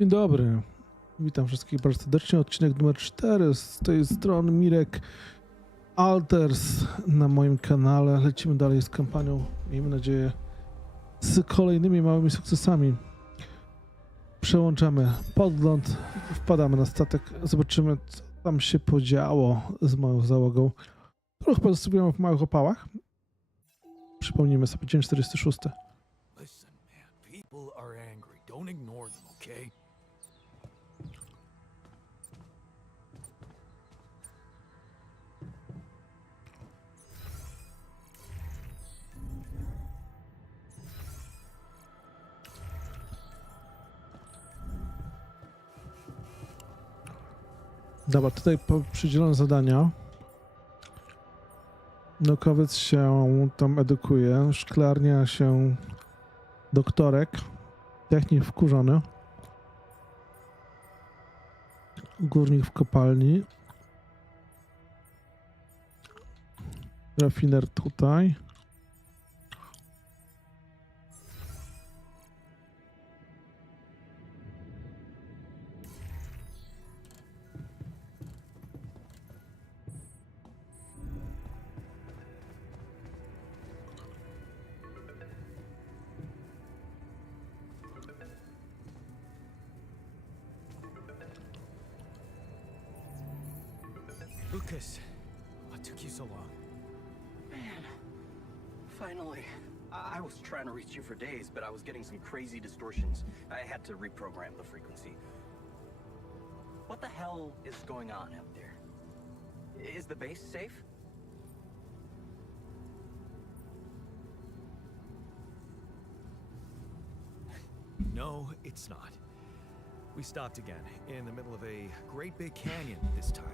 Dzień dobry. Witam wszystkich bardzo serdecznie. Odcinek numer 4. Z tej strony Mirek Alters na moim kanale. Lecimy dalej z kampanią. Miejmy nadzieję z kolejnymi małymi sukcesami. Przełączamy podgląd, wpadamy na statek, zobaczymy co tam się podziało z moją załogą. Trochę pozostawiłem w małych opałach. Przypomnijmy sobie dzień 46. Listen, man, people are angry. Don't ignore them, okay? Dobra, tutaj przydzielono zadania. Naukowiec się tam edukuje, szklarnia się doktorek, technik wkurzony, górnik w kopalni, rafiner tutaj. Lucas, what took you so long? Man, finally. I was trying to reach you for days, but I was getting some crazy distortions. I had to reprogram the frequency. What the hell is going on out there? Is the base safe? No, it's not. We stopped again, in the middle of a great big canyon this time.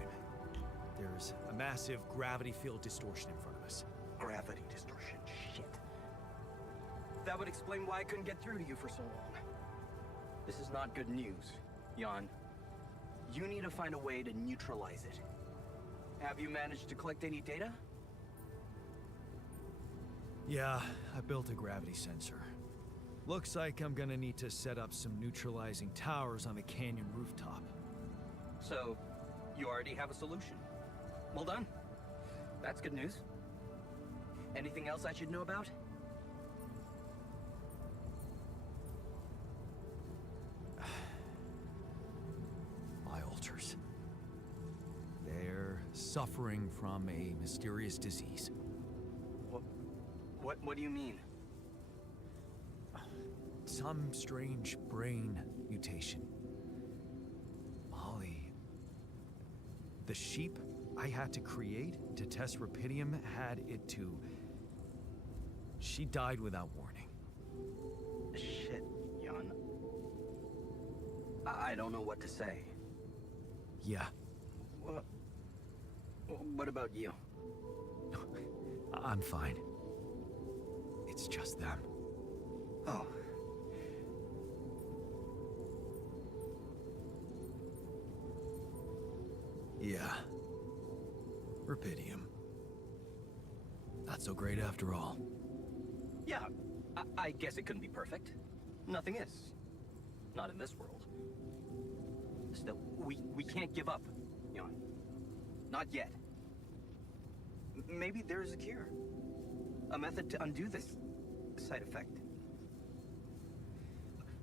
There's a massive gravity field distortion in front of us. Gravity distortion. Shit. That would explain why I couldn't get through to you for so long. This is not good news, Jan. You need to find a way to neutralize it. Have you managed to collect any data? Yeah, I built a gravity sensor. Looks like I'm gonna need to set up some neutralizing towers on the canyon rooftop. So, you already have a solution. Well done. That's good news. Anything else I should know about? My altars. They're suffering from a mysterious disease. What do you mean? Some strange brain mutation. Molly. The sheep I had to create to test Rapidium had it too. She died without warning. Shit, Jan. I don't know what to say. Yeah, What about you? I'm fine. It's just them. Oh. Yeah. Rapidium. Not so great after all. Yeah, I guess it couldn't be perfect. Nothing is. Not in this world. Still, we can't give up, Jan. Not yet. Maybe there's a cure. A method to undo this side effect.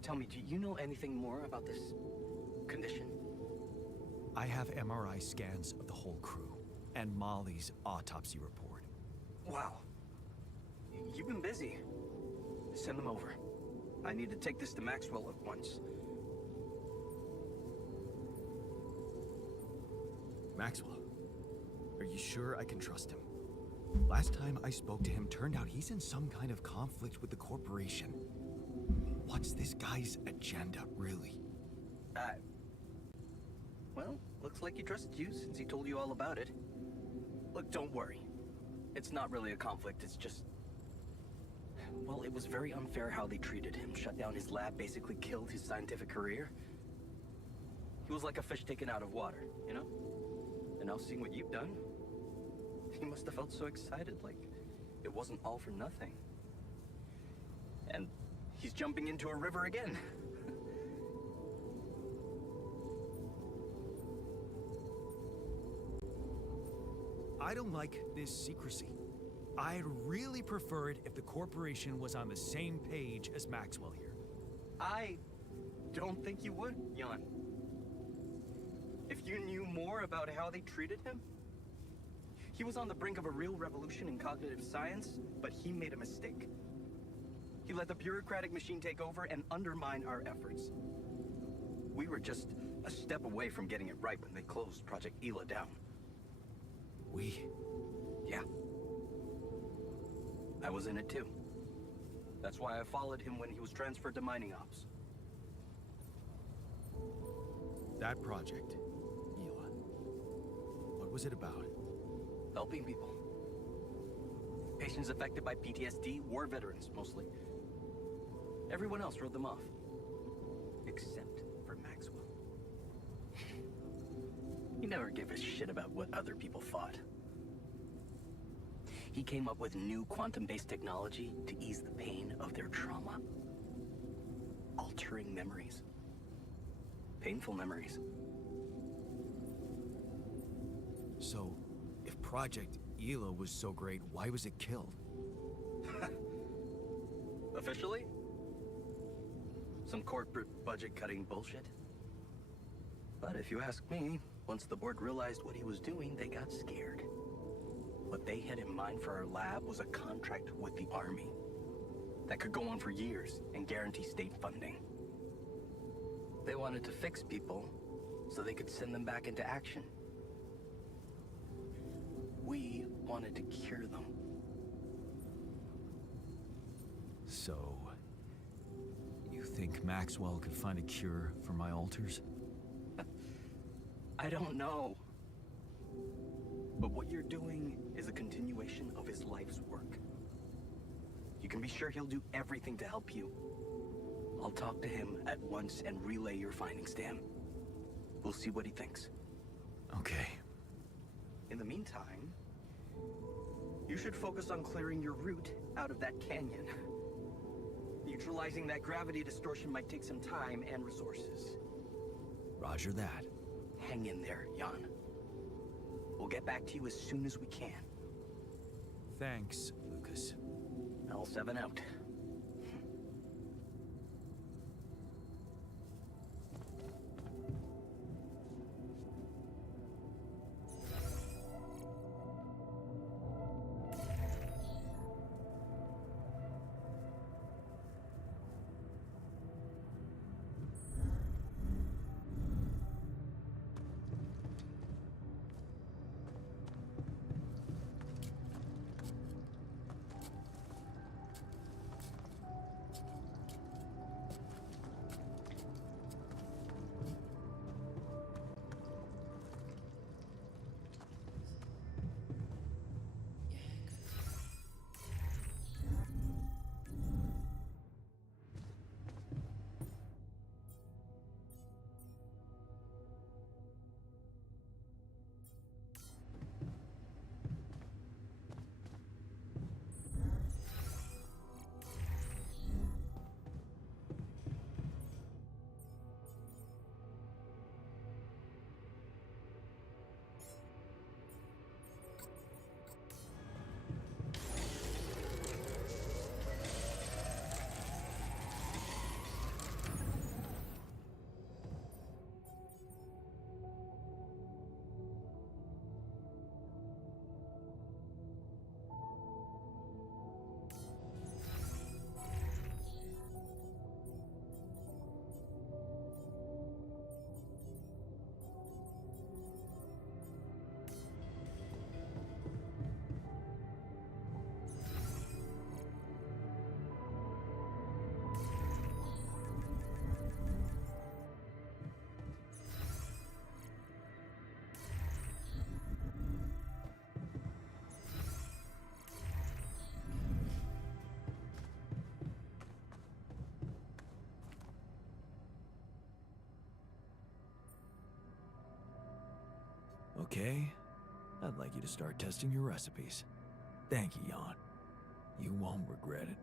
Tell me, do you know anything more about this condition? I have MRI scans of the whole crew and Molly's autopsy report. Wow. You've been busy. Send them over. I need to take this to Maxwell at once. Maxwell, are you sure I can trust him? Last time I spoke to him, turned out he's in some kind of conflict with the corporation. What's this guy's agenda, really? Well, looks like he trusted you since he told you all about it. Look, don't worry. It's not really a conflict, it's just... Well, it was very unfair how they treated him. Shut down his lab, basically killed his scientific career. He was like a fish taken out of water, you know? And now seeing what you've done, he must have felt so excited, like it wasn't all for nothing. And he's jumping into a river again. I don't like this secrecy. I'd really prefer it if the corporation was on the same page as Maxwell here. I don't think you would, Jan. If you knew more about how they treated him, he was on the brink of a real revolution in cognitive science, but he made a mistake. He let the bureaucratic machine take over and undermine our efforts. We were just a step away from getting it right when they closed Project Ela down. We? Yeah. I was in it too. That's why I followed him when he was transferred to mining ops. That project, Ela. What was it about? Helping people. Patients affected by PTSD, war veterans mostly. Everyone else wrote them off. Except for Maxwell. He never gave a shit about what other people thought. He came up with new quantum-based technology to ease the pain of their trauma. Altering memories. Painful memories. So, if Project Ela was so great, why was it killed? Officially? Some corporate budget-cutting bullshit. But if you ask me, once the board realized what he was doing, they got scared. What they had in mind for our lab was a contract with the Army that could go on for years and guarantee state funding. They wanted to fix people so they could send them back into action. We wanted to cure them. So, you think Maxwell could find a cure for my alters? I don't know. But what you're doing is a continuation of his life's work. You can be sure he'll do everything to help you. I'll talk to him at once and relay your findings to him. We'll see what he thinks. Okay. In the meantime, you should focus on clearing your route out of that canyon. Neutralizing that gravity distortion might take some time and resources. Roger that. Hang in there, Jan. We'll get back to you as soon as we can. Thanks, Lucas. L7 out. Okay. I'd like you to start testing your recipes. Thank you, Jan. You won't regret it.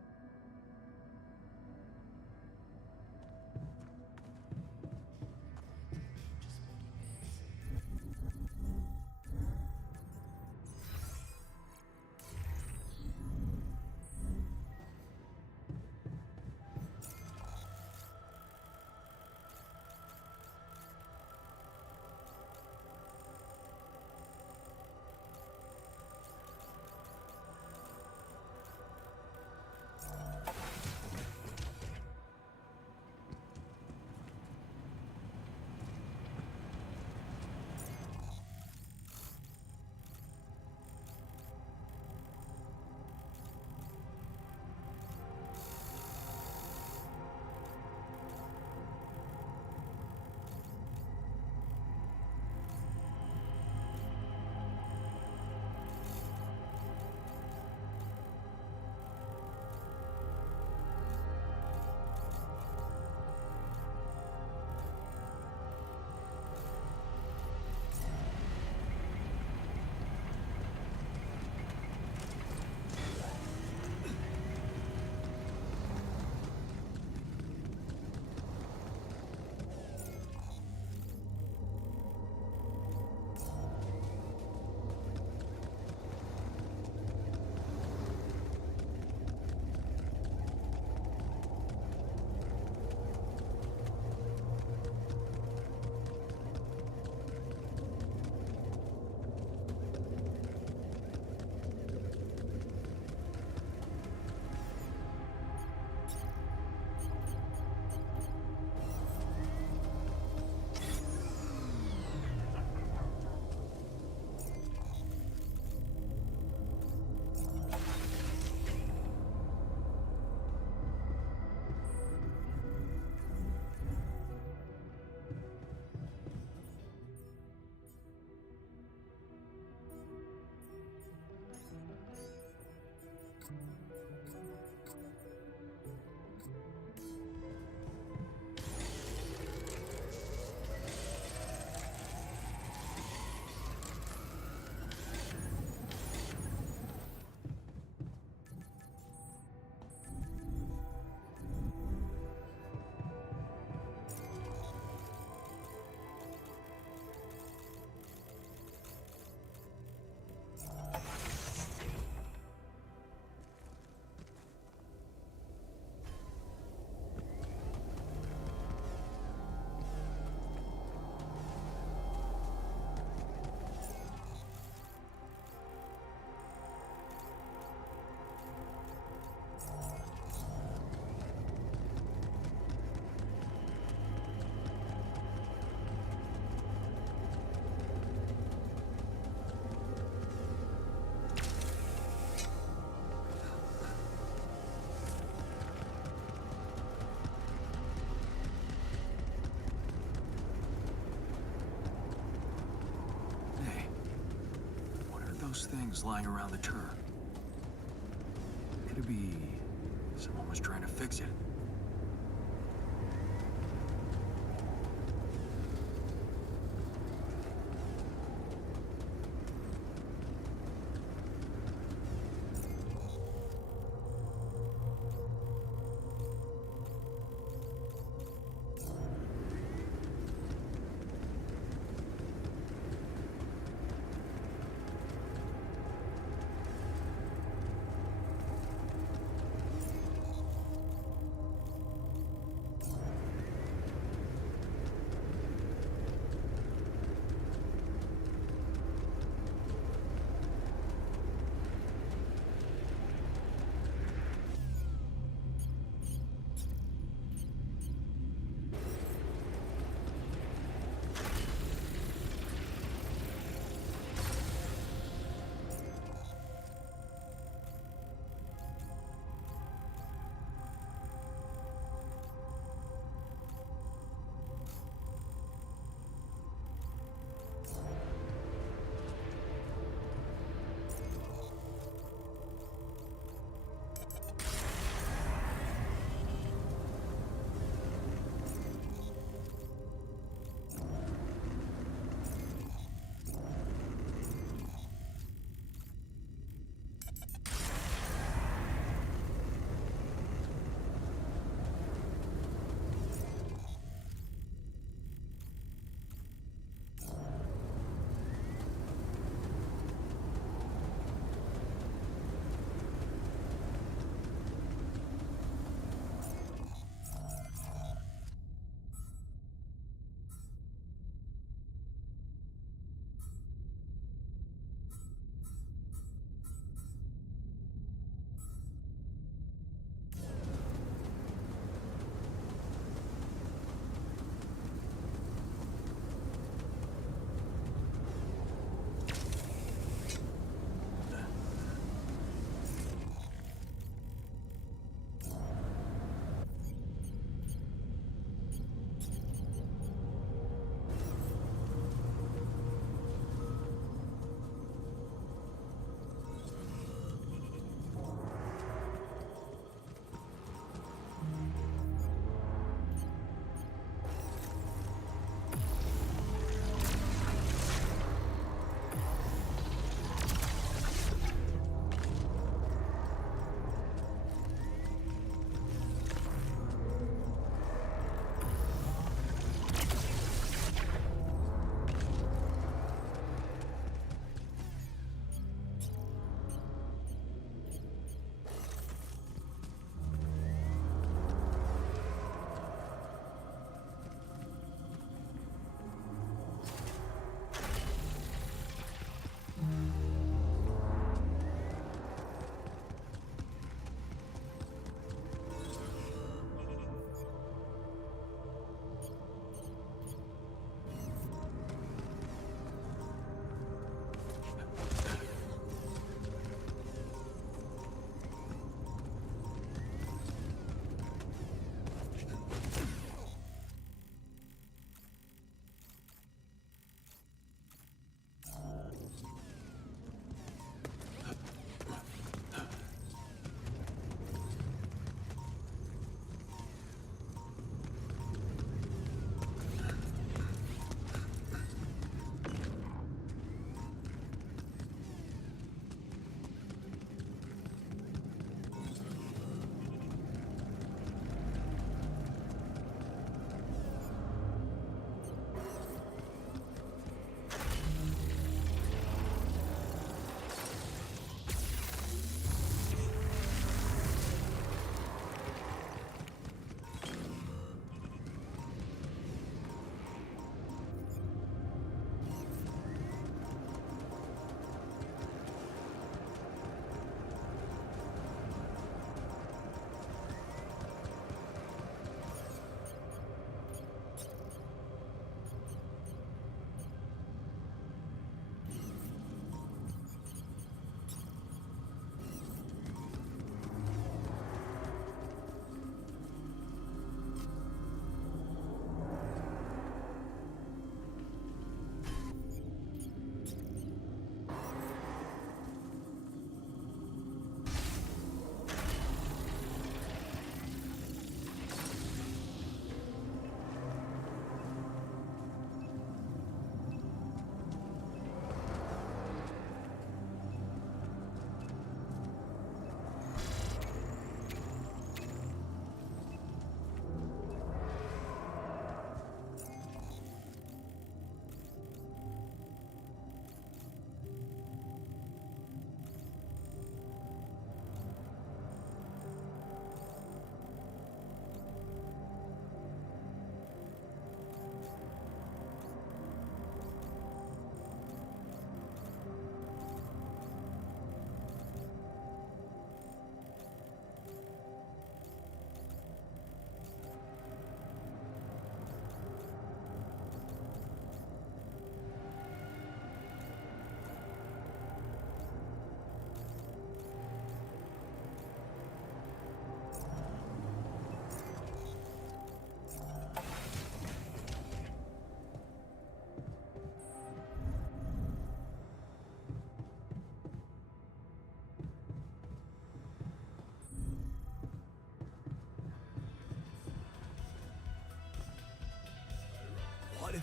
Hey, what are those things lying around the turret? Could it be someone was trying to fix it?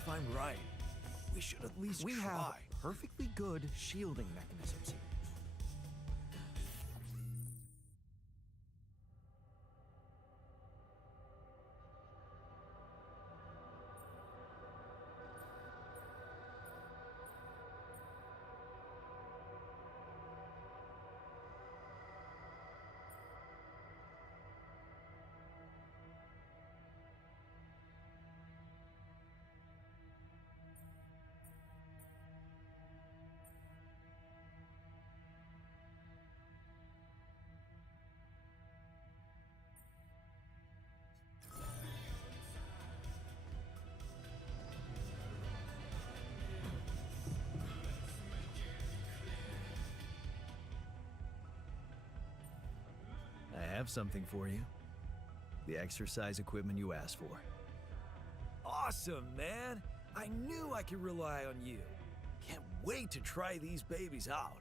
if I'm right, we should at least We try. have perfectly good shielding mechanisms. I have something for you. The exercise equipment you asked for. Awesome, man! I knew I could rely on you. Can't wait to try these babies out.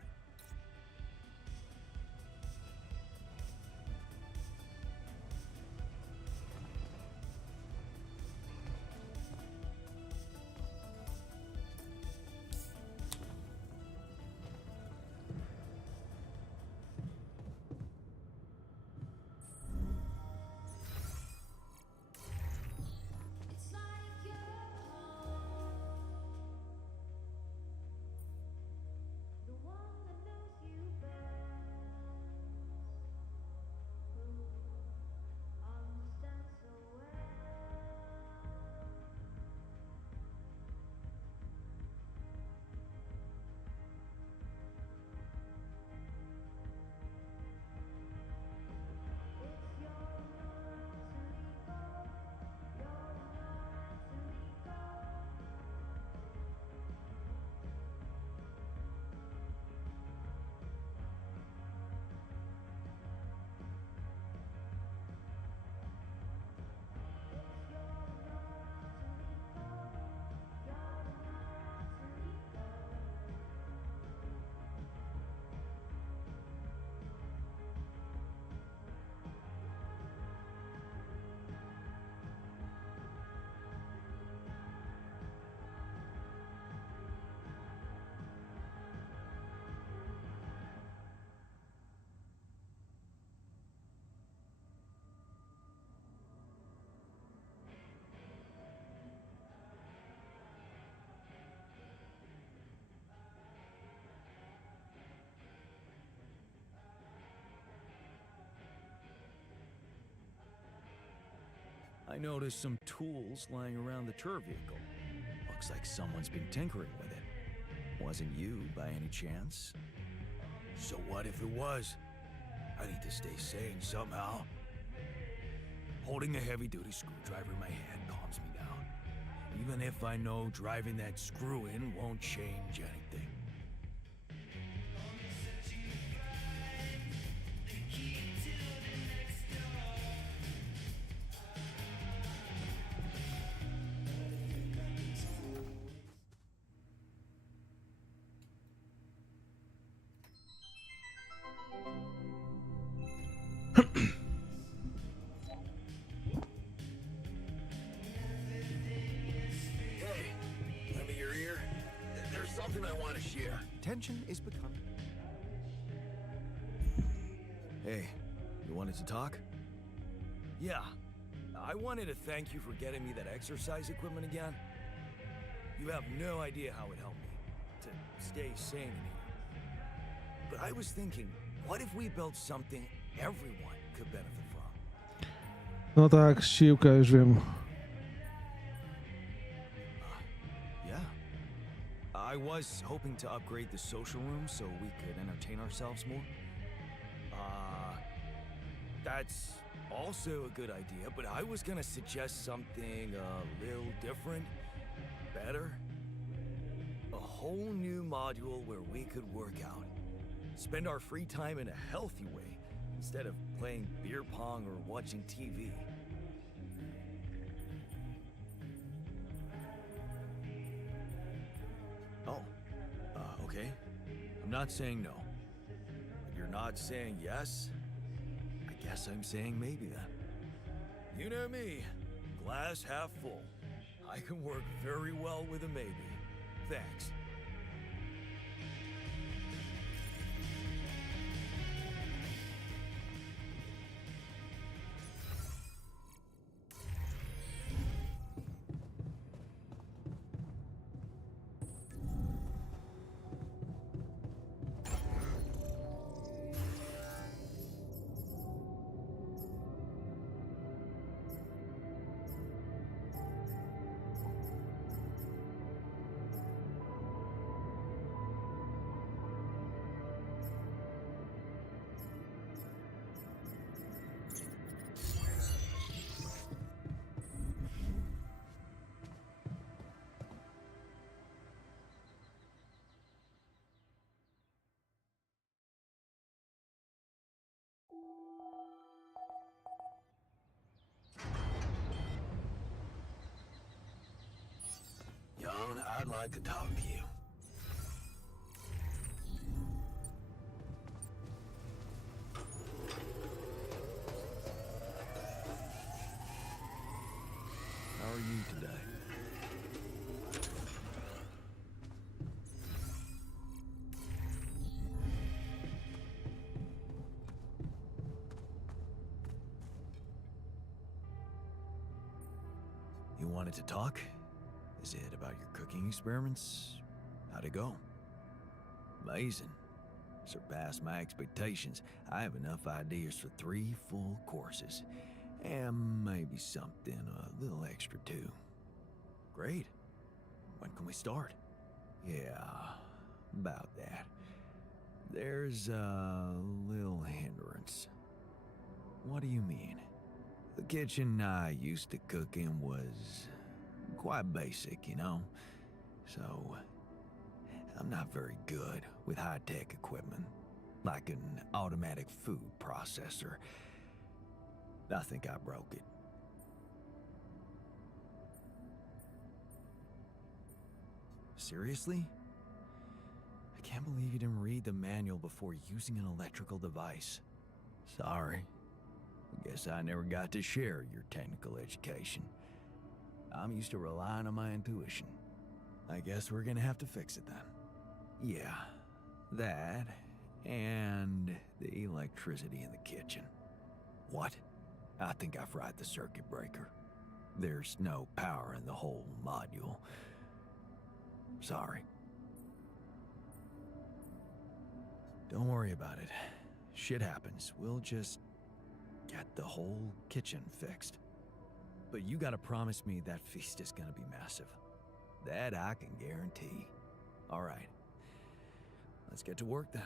It's like you're home, the one that knows you best, who understands so well. It's your night to leave go, your night to leave go. It's your night to leave go, your night to leave go. I noticed some tools lying around the tour vehicle. Looks like someone's been tinkering with it. Wasn't you, by any chance? So what if it was? I need to stay sane somehow. Holding a heavy-duty screwdriver in my hand calms me down. Even if I know driving that screw-in won't change anything. Hey, lend me your ear. There's something I want to share. Tension is becoming. Hey, you wanted to talk? Yeah. I wanted to thank you for getting me that exercise equipment again. You have no idea how it helped me to stay sane in here. But I was thinking, what if we built something everyone could benefit from? No tak, siłka, już wiem. Yeah. I was hoping to upgrade the social room so we could entertain ourselves more. That's also a good idea, but I was gonna suggest something a little different, better. A whole new module where we could work out. Spend our free time in a healthy way, instead of playing beer pong or watching TV. Oh, okay. I'm not saying no. But you're not saying yes? I guess I'm saying maybe then. You know me, glass half full. I can work very well with a maybe. Thanks. Young, I'd like to talk to you. How are you today? You wanted to talk? Is it about your cooking experiments? How'd it go? Amazing. Surpassed my expectations. I have enough ideas for 3 full courses. And maybe something a little extra too. Great. When can we start? Yeah, about that. There's a little hindrance. What do you mean? The kitchen I used to cook in was quite basic, you know? So, I'm not very good with high-tech equipment, like an automatic food processor. I think I broke it. Seriously? I can't believe you didn't read the manual before using an electrical device. Sorry. I guess I never got to share your technical education. I'm used to relying on my intuition. I guess we're gonna have to fix it then. Yeah, that and the electricity in the kitchen. What? I think I fried the circuit breaker. There's no power in the whole module. Sorry. Don't worry about it. Shit happens. We'll just get the whole kitchen fixed. But you gotta promise me that feast is gonna be massive. That I can guarantee. All right. Let's get to work then.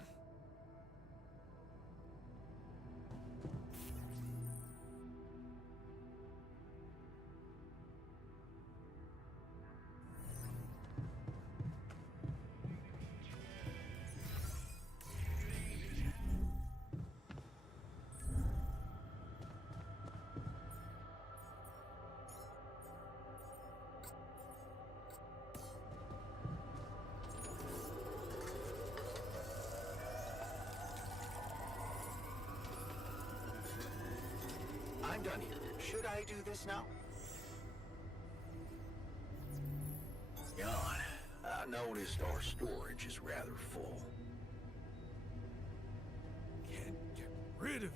I'm done here. Should I do this now? John, I noticed our storage is rather full. Can't get rid of you.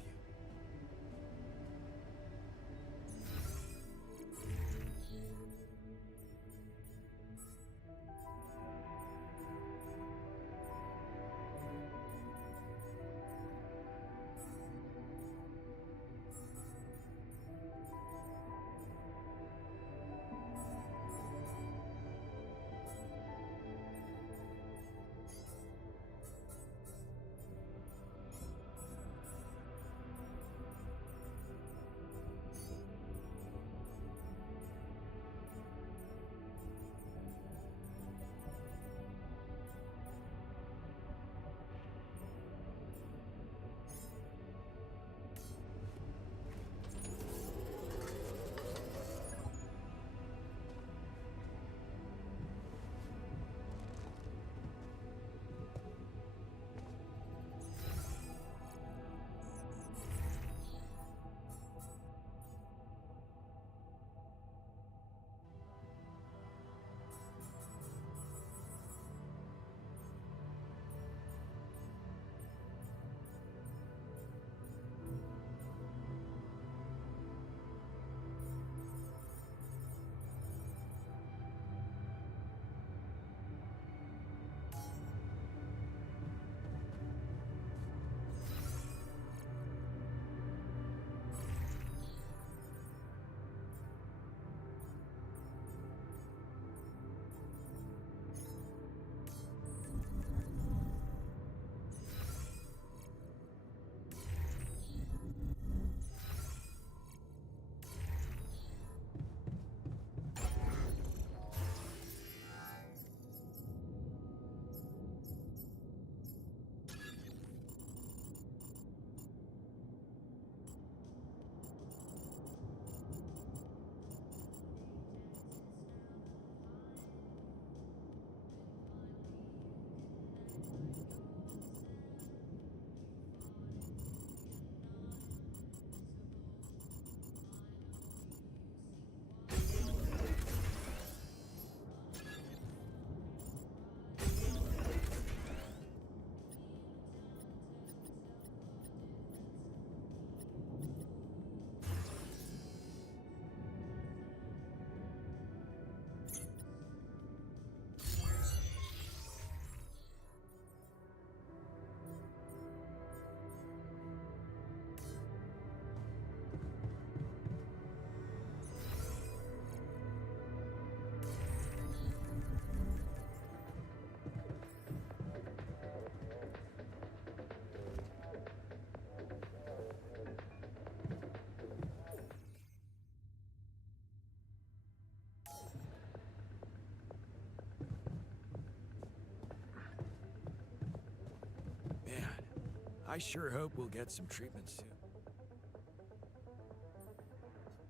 I sure hope we'll get some treatment soon.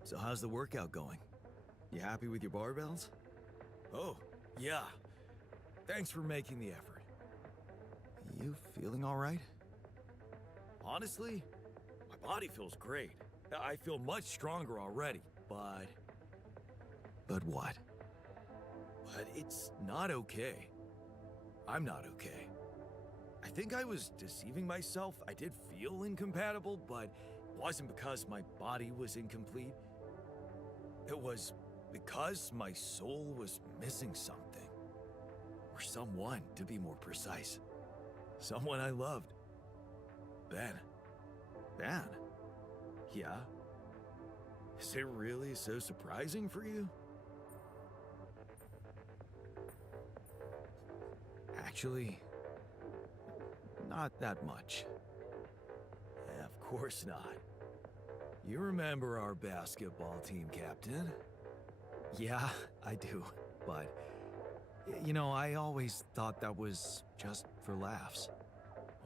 So how's the workout going? You happy with your barbells? Oh, yeah. Thanks for making the effort. You feeling all right? Honestly, my body feels great. I feel much stronger already, but But what? it's not okay. I'm not okay. I think I was deceiving myself. I did feel incompatible, but it wasn't because my body was incomplete. It was because my soul was missing something. Or someone, to be more precise. Someone I loved. Ben. Ben? Yeah? Is it really so surprising for you? Actually, not that much. Yeah, of course not. You remember our basketball team captain? Yeah, I do. But, you know, I always thought that was just for laughs.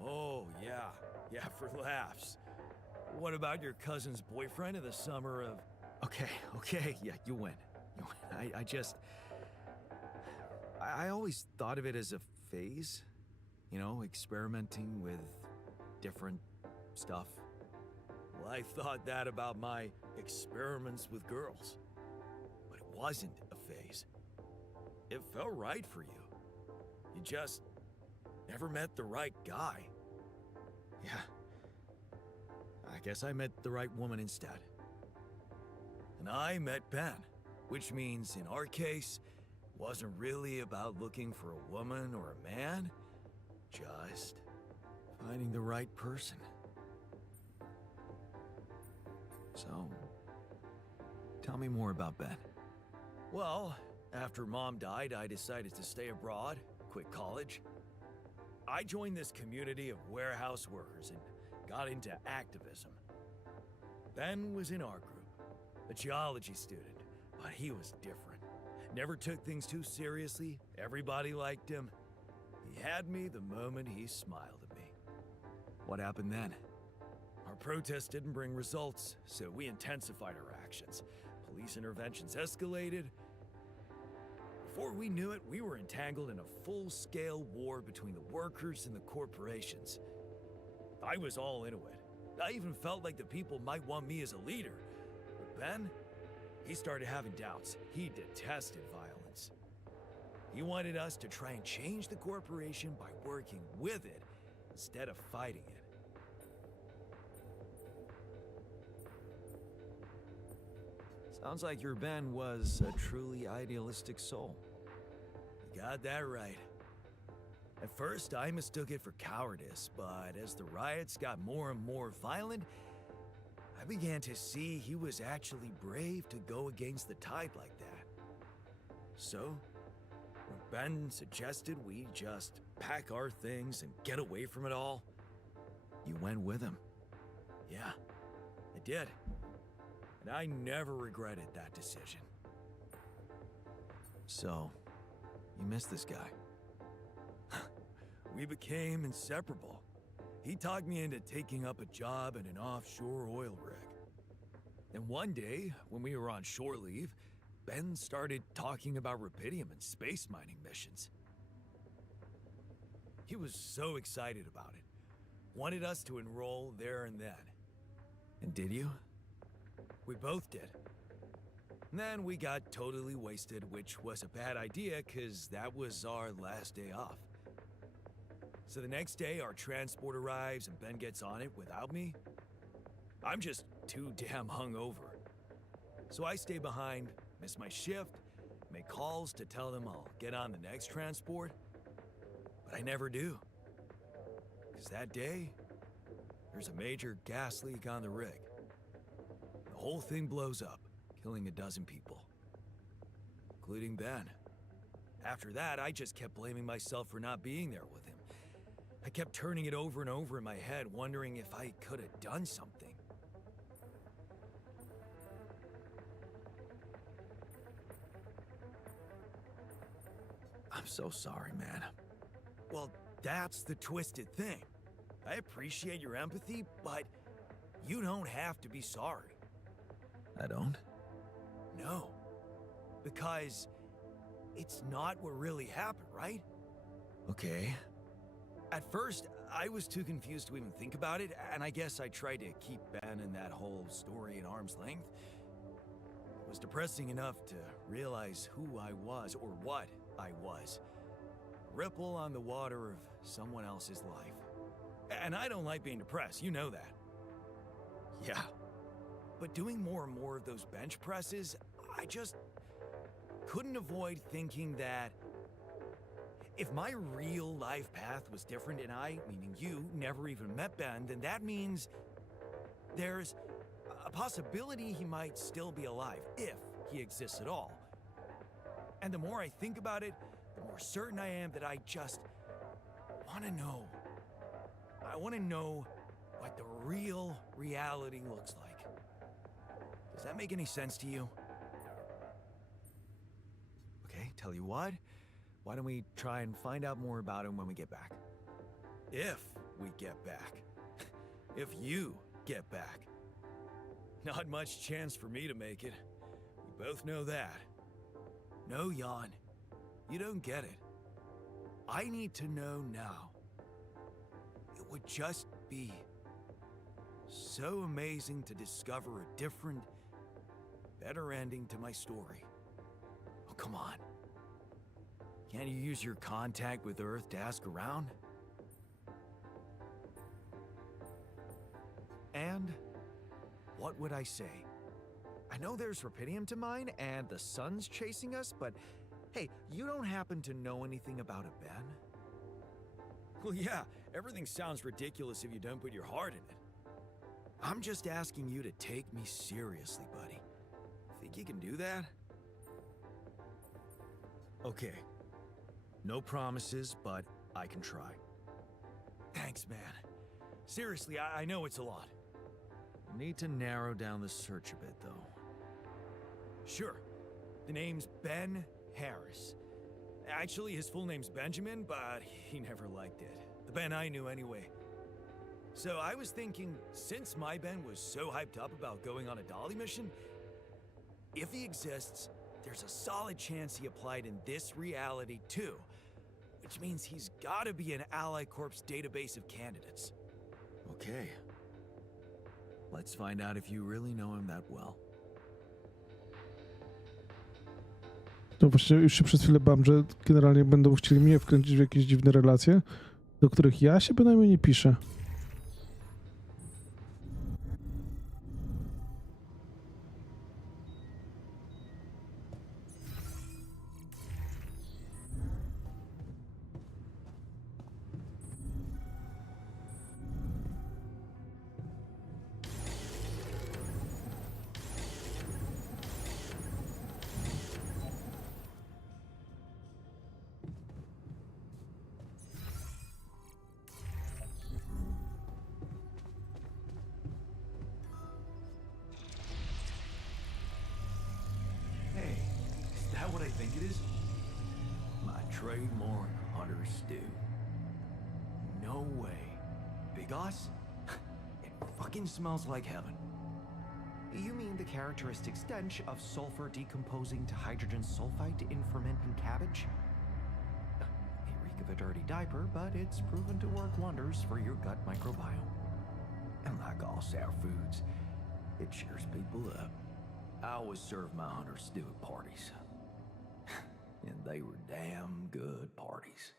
Oh, yeah. Yeah, for laughs. What about your cousin's boyfriend in the summer of... Okay, yeah, you win. You win. I always thought of it as a phase. You know, experimenting with different stuff. Well, I thought that about my experiments with girls. But it wasn't a phase. It felt right for you. You just never met the right guy. Yeah. I guess I met the right woman instead. And I met Ben, which means in our case, it wasn't really about looking for a woman or a man, just Finding the right person. So, tell me more about Ben. well, after Mom died, I decided to stay abroad, quit college. I joined this community of warehouse workers and got into activism. Ben was in our group, a geology student, but he was different. Never took things too seriously, everybody liked him. He had me the moment he smiled at me. What happened then? Our protest didn't bring results, so we intensified our actions. Police interventions escalated. Before we knew it, we were entangled in a full-scale war between the workers and the corporations. I was all into it. I even felt like the people might want me as a leader. But Ben, he started having doubts. He detested violence. He wanted us to try and change the corporation by working with it instead of fighting it. Sounds like your Ben was a truly idealistic soul. You got that right. At first, I mistook it for cowardice, but as the riots got more and more violent, I began to see he was actually brave to go against the tide like that. So, when Ben suggested we just pack our things and get away from it all, You went with him. yeah, I did. And I never regretted that decision. So, you missed this guy. We became inseparable. He talked me into taking up a job at an offshore oil rig. And one day, when we were on shore leave, Ben started talking about rubidium and space mining missions. He was so excited about it. Wanted us to enroll there and then. And did you? We both did. And then we got totally wasted, which was a bad idea because that was our last day off. So the next day, our transport arrives and Ben gets on it without me. I'm just too damn hungover. So I stay behind, miss my shift, make calls to tell them I'll get on the next transport. But I never do. Because that day, there's a major gas leak on the rig. The whole thing blows up, killing a dozen people, including Ben. After that, I just kept blaming myself for not being there with him. I kept turning it over and over in my head, wondering if I could have done something. I'm so sorry, man. Well, that's the twisted thing. I appreciate your empathy, but you don't have to be sorry. I don't? No. Because it's not what really happened, right? Okay. At first, I was too confused to even think about it, and I guess I tried to keep Ben and that whole story at arm's length. It was depressing enough to realize who I was, or what I was. Ripple on the water of someone else's life. And I don't like being depressed, you know that. Yeah. But doing more and more of those bench presses, I just couldn't avoid thinking that if my real life path was different and I, meaning you, never even met Ben, then that means there's a possibility he might still be alive, if he exists at all. And the more I think about it, the more certain I am that I just want to know. I want to know what the real reality looks like. Does that make any sense to you? Okay, tell you what. Why don't we try and find out more about him when we get back? If we get back. If you get back. Not much chance for me to make it. We both know that. No, Jan. You don't get it. I need to know now. It would just be so amazing to discover a different, better ending to my story. Oh, come on. Can't you use your contact with Earth to ask around? And what would I say? I know there's rubidium to mine and the sun's chasing us, but hey, you don't happen to know anything about a Ben? Well, yeah, everything sounds ridiculous if you don't put your heart in it. I'm just asking you to take me seriously, buddy. Think you can do that? Okay. No promises, but I can try. Thanks, man. Seriously, I know it's a lot. Need to narrow down the search a bit, though. Sure. The name's Ben Harris. Actually, his full name's Benjamin, but he never liked it. The Ben I knew anyway. So I was thinking, since my Ben was so hyped up about going on a Dolly mission, if he exists, there's a solid chance he applied in this reality too, which means he's gotta be an Ally Corps database of candidates. Okay. Let's find out if you really know him that well. To właśnie już się przez chwilę bałem, że generalnie będą chcieli mnie wkręcić w jakieś dziwne relacje, do których ja się bynajmniej nie piszę. Hey, is that what I think it is? My trademark hunter stew. No way. Big Oss? It fucking smells like heaven. You mean the characteristic stench of sulfur decomposing to hydrogen sulfide in fermenting cabbage? May reek of a dirty diaper, but it's proven to work wonders for your gut microbiome. And like all sour foods, it cheers people up. I always serve my hunter stew at parties. And they were damn good parties.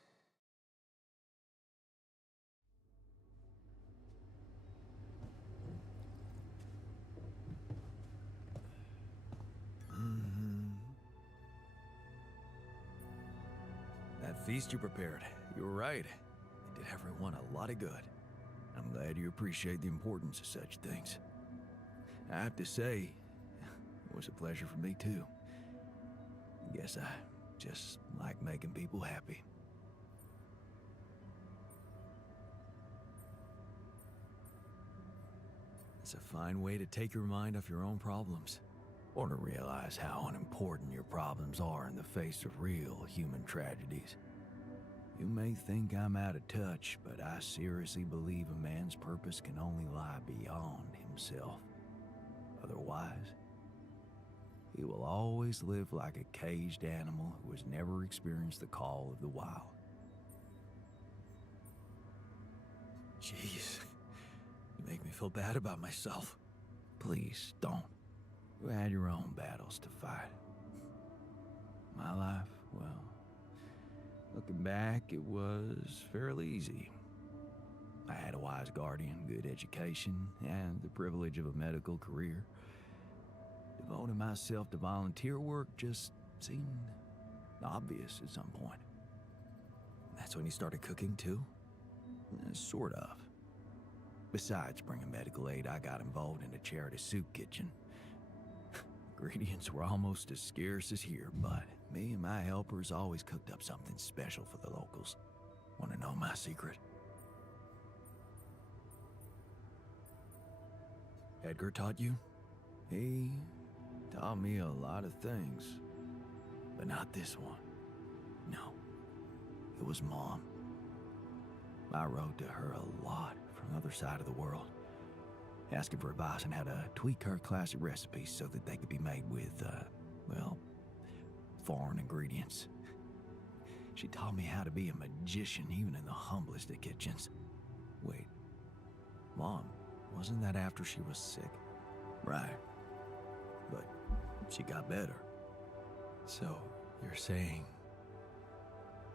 That feast you prepared, you were right. It did everyone a lot of good. I'm glad you appreciate the importance of such things. I have to say, it was a pleasure for me too. Guess I just like making people happy. It's a fine way to take your mind off your own problems. Or to realize how unimportant your problems are in the face of real human tragedies. You may think I'm out of touch, but I seriously believe a man's purpose can only lie beyond himself. Otherwise, he will always live like a caged animal who has never experienced the call of the wild. Jeez, you make me feel bad about myself. Please don't. You had your own battles to fight. My life, well, looking back, it was fairly easy. I had a wise guardian, good education, and the privilege of a medical career. Devoting myself to volunteer work just seemed obvious at some point. That's when you started cooking too? Sort of. Besides bringing medical aid, I got involved in a charity soup kitchen. Ingredients were almost as scarce as here, but me and my helpers always cooked up something special for the locals. Want to know my secret? Edgar taught you? He taught me a lot of things, but not this one. No, it was Mom. I wrote to her a lot from the other side of the world, asking for advice on how to tweak her classic recipes so that they could be made with, well, foreign ingredients. She taught me how to be a magician even in the humblest of kitchens. Wait, Mom, wasn't that after she was sick? Right, but she got better. So, you're saying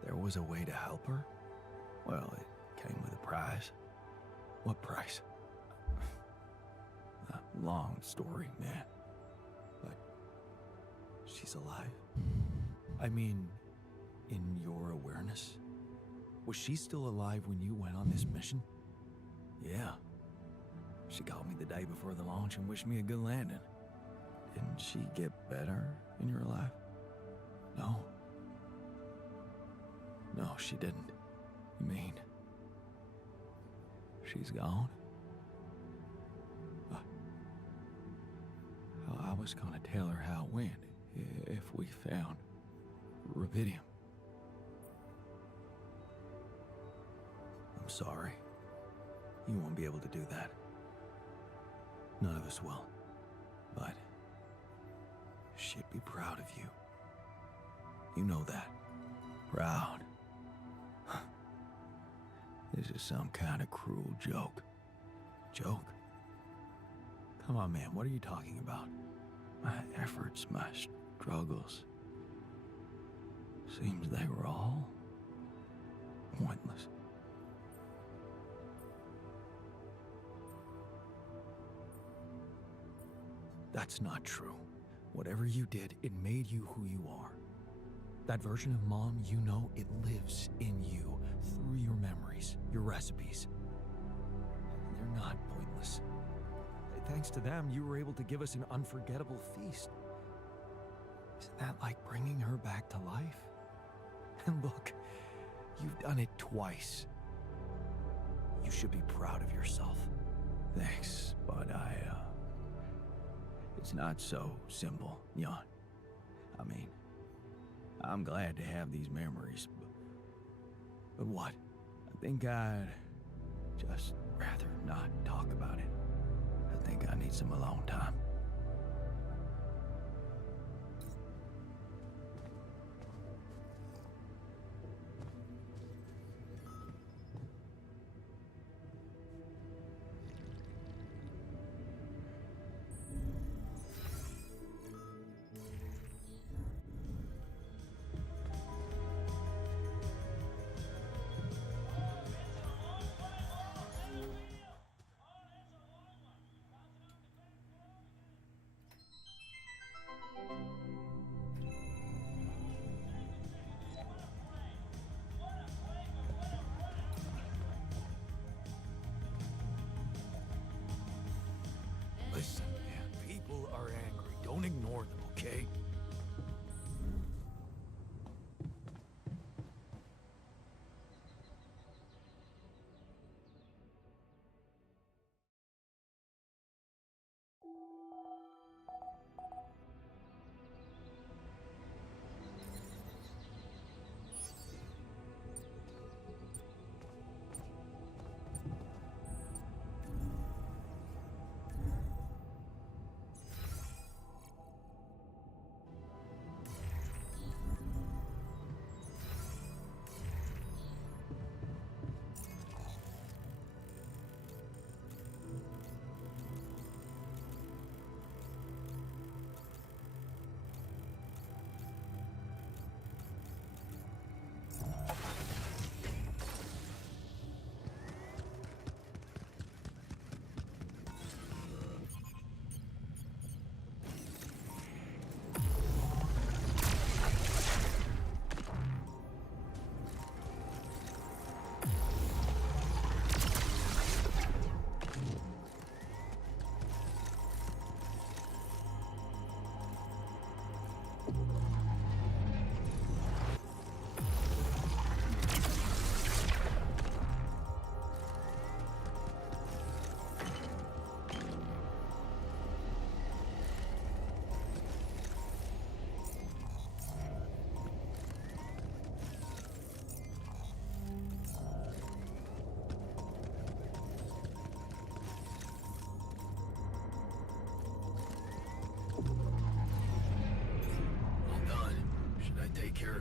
there was a way to help her? Well, it came with a price. What price? A long story, man. But she's alive. I mean, in your awareness? Was she still alive when you went on this mission? Yeah. She called me the day before the launch and wished me a good landing. Didn't she get better in your life? No. No, she didn't. You mean she's gone? I was gonna tell her how it went if we found rubidium. I'm sorry. You won't be able to do that. None of us will. But she'd be proud of you. You know that. Proud. This is some kind of cruel joke. Joke? Come on, man, what are you talking about? My efforts, my struggles. Seems they were all pointless. That's not true. Whatever you did, it made you who you are. That version of Mom, you know, it lives in you through your memories, your recipes. They're not pointless. Thanks to them, you were able to give us an unforgettable feast. Isn't that like bringing her back to life? And look, you've done it twice. You should be proud of yourself. Thanks, but it's not so simple, Jan. I mean, I'm glad to have these memories, but what? I think I'd just rather not talk about it. I think I need some alone time.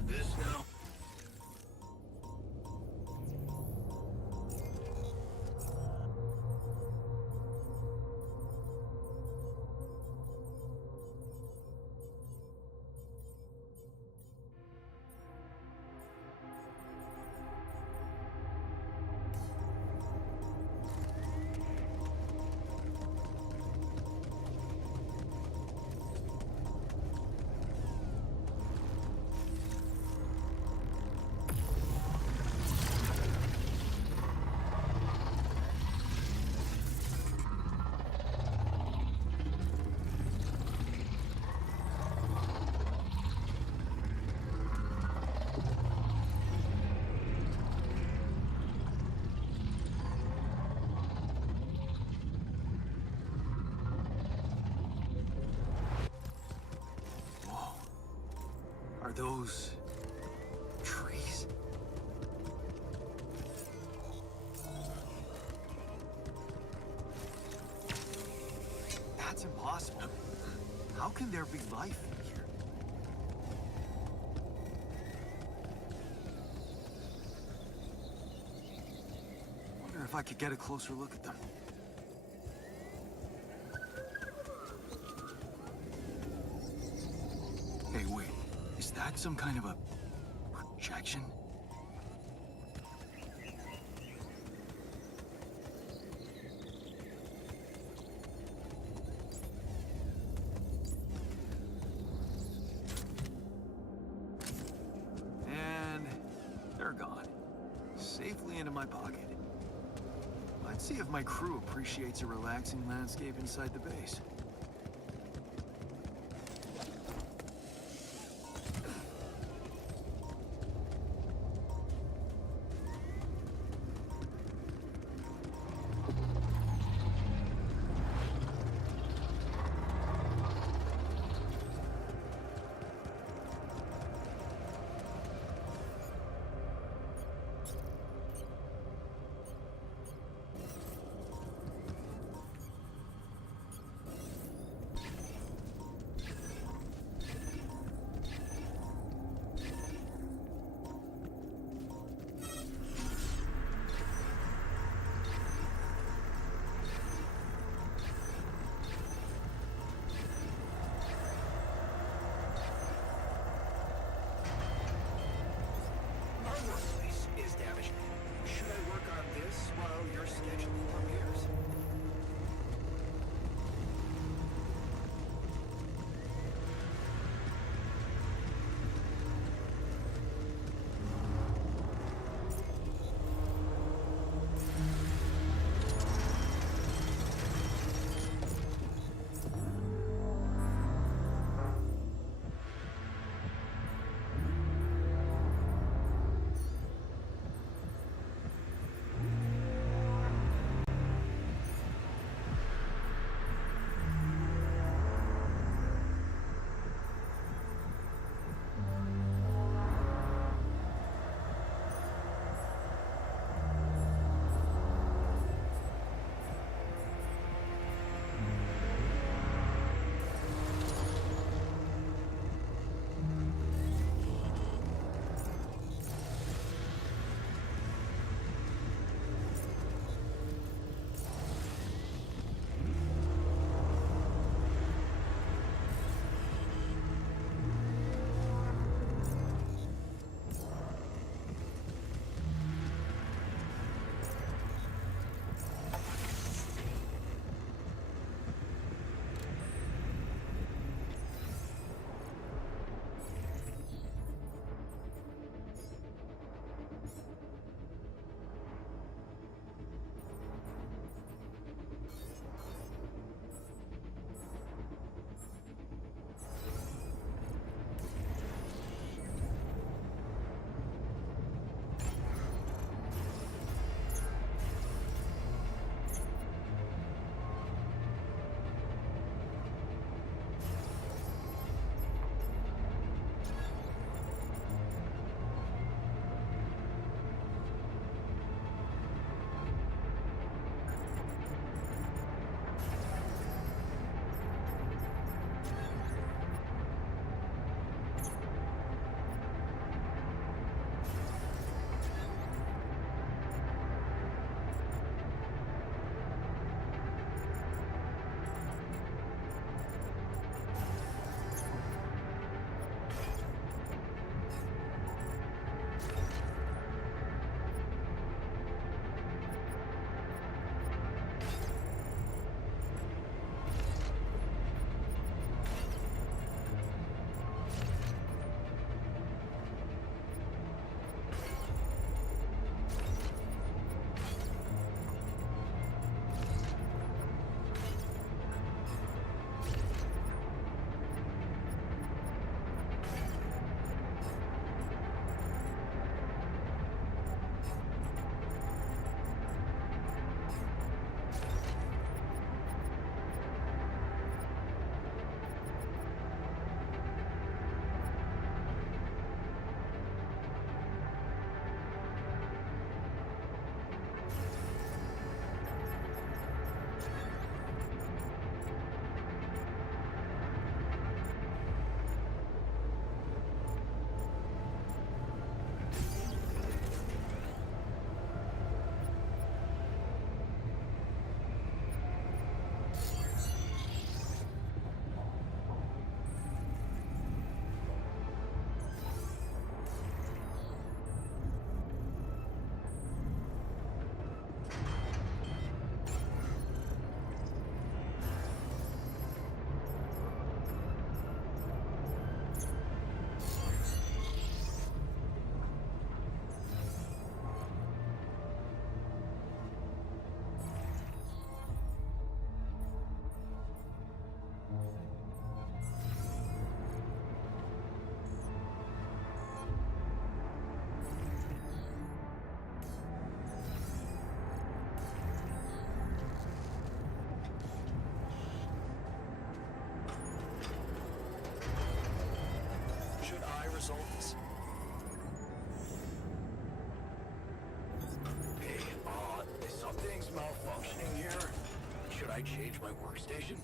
this now? Are those trees? That's impossible. How can there be life here? Wonder if I could get a closer look at them. Hey, wait. Is that some kind of a projection? And they're gone. Safely into my pocket. Let's see if my crew appreciates a relaxing landscape inside the base. results. Hey, something's malfunctioning here. Should I change my workstation?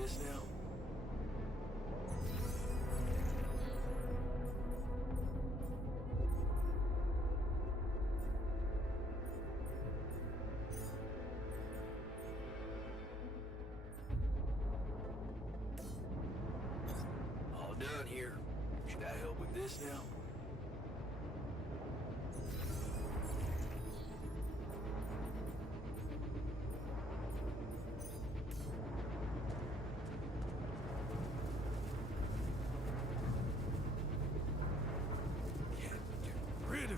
this now? All done here. Should I help with this now? Can't get rid of you.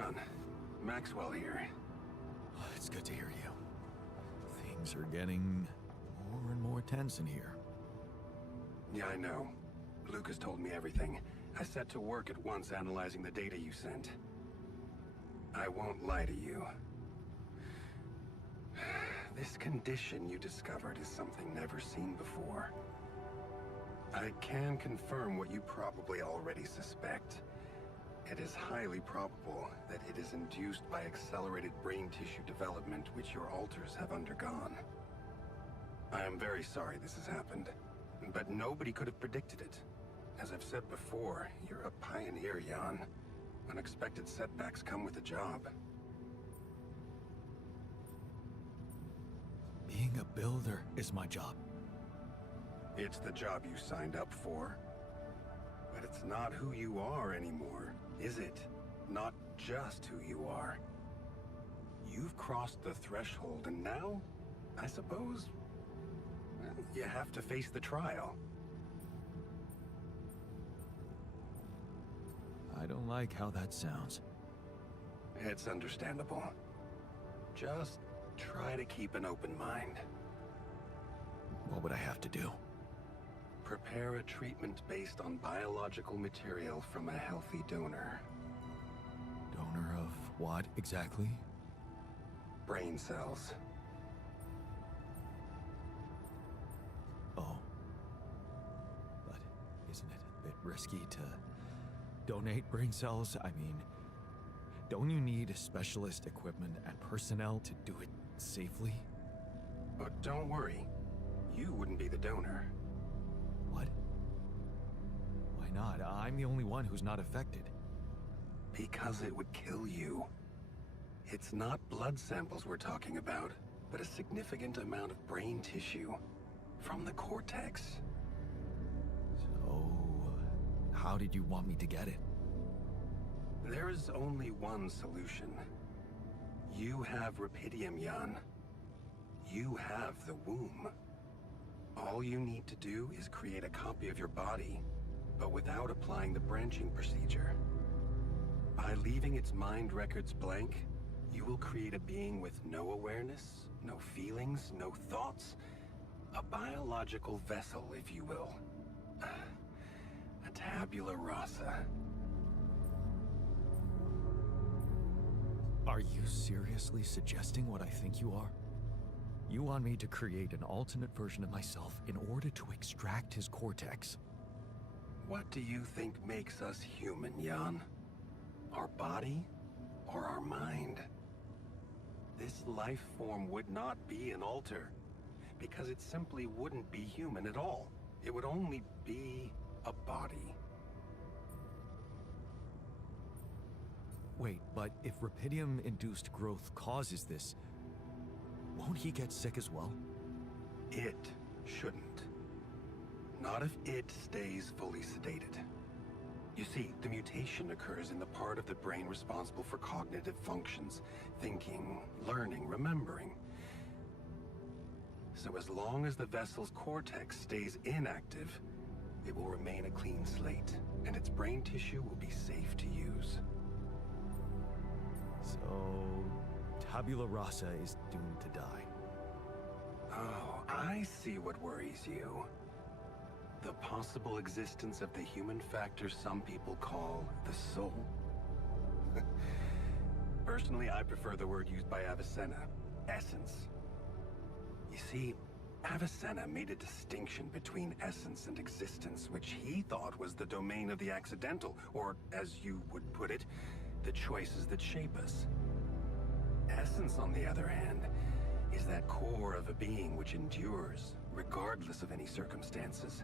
Jan, Maxwell here. It's good to hear you. Things are getting more and more tense in here. Yeah, I know. Lucas told me everything. I set to work at once analyzing the data you sent. I won't lie to you. This condition you discovered is something never seen before. I can confirm what you probably already suspect. It is highly probable that it is induced by accelerated brain tissue development which your alters have undergone. I am very sorry this has happened, but nobody could have predicted it. As I've said before, you're a pioneer, Jan. Unexpected setbacks come with the job. Being a builder is my job. It's the job you signed up for. But it's not who you are anymore, is it? Not just who you are. You've crossed the threshold, and now, I suppose, well, you have to face the trial. I don't like how that sounds. It's understandable. Just try to keep an open mind. What would I have to do? Prepare a treatment based on biological material from a healthy donor. Donor of what exactly? Brain cells. Oh. But isn't it a bit risky to donate brain cells? I mean, don't you need specialist equipment and personnel to do it safely? But don't worry, you wouldn't be the donor. What? Why not? I'm the only one who's not affected. Because it would kill you. It's not blood samples we're talking about, but a significant amount of brain tissue from the cortex. So, how did you want me to get it? There is only one solution. You have Rapidium, Jan. You have the womb. All you need to do is create a copy of your body, but without applying the branching procedure. By leaving its mind records blank, you will create a being with no awareness, no feelings, no thoughts. A biological vessel, if you will. A tabula rasa. Are you seriously suggesting what I think you are? You want me to create an alternate version of myself in order to extract his cortex? What do you think makes us human, Jan? Our body or our mind? This life form would not be an alter, because it simply wouldn't be human at all. It would only be a body. Wait, but if Rapidium-induced growth causes this, won't he get sick as well? It shouldn't. Not if it stays fully sedated. You see, the mutation occurs in the part of the brain responsible for cognitive functions, thinking, learning, remembering. So as long as the vessel's cortex stays inactive, it will remain a clean slate, and its brain tissue will be safe to use. So, tabula rasa is doomed to die. Oh, I see what worries you. The possible existence of the human factor some people call the soul. Personally, I prefer the word used by Avicenna, essence. You see, Avicenna made a distinction between essence and existence, which he thought was the domain of the accidental, or, as you would put it, the choices that shape us. Essence, on the other hand, is that core of a being which endures, regardless of any circumstances.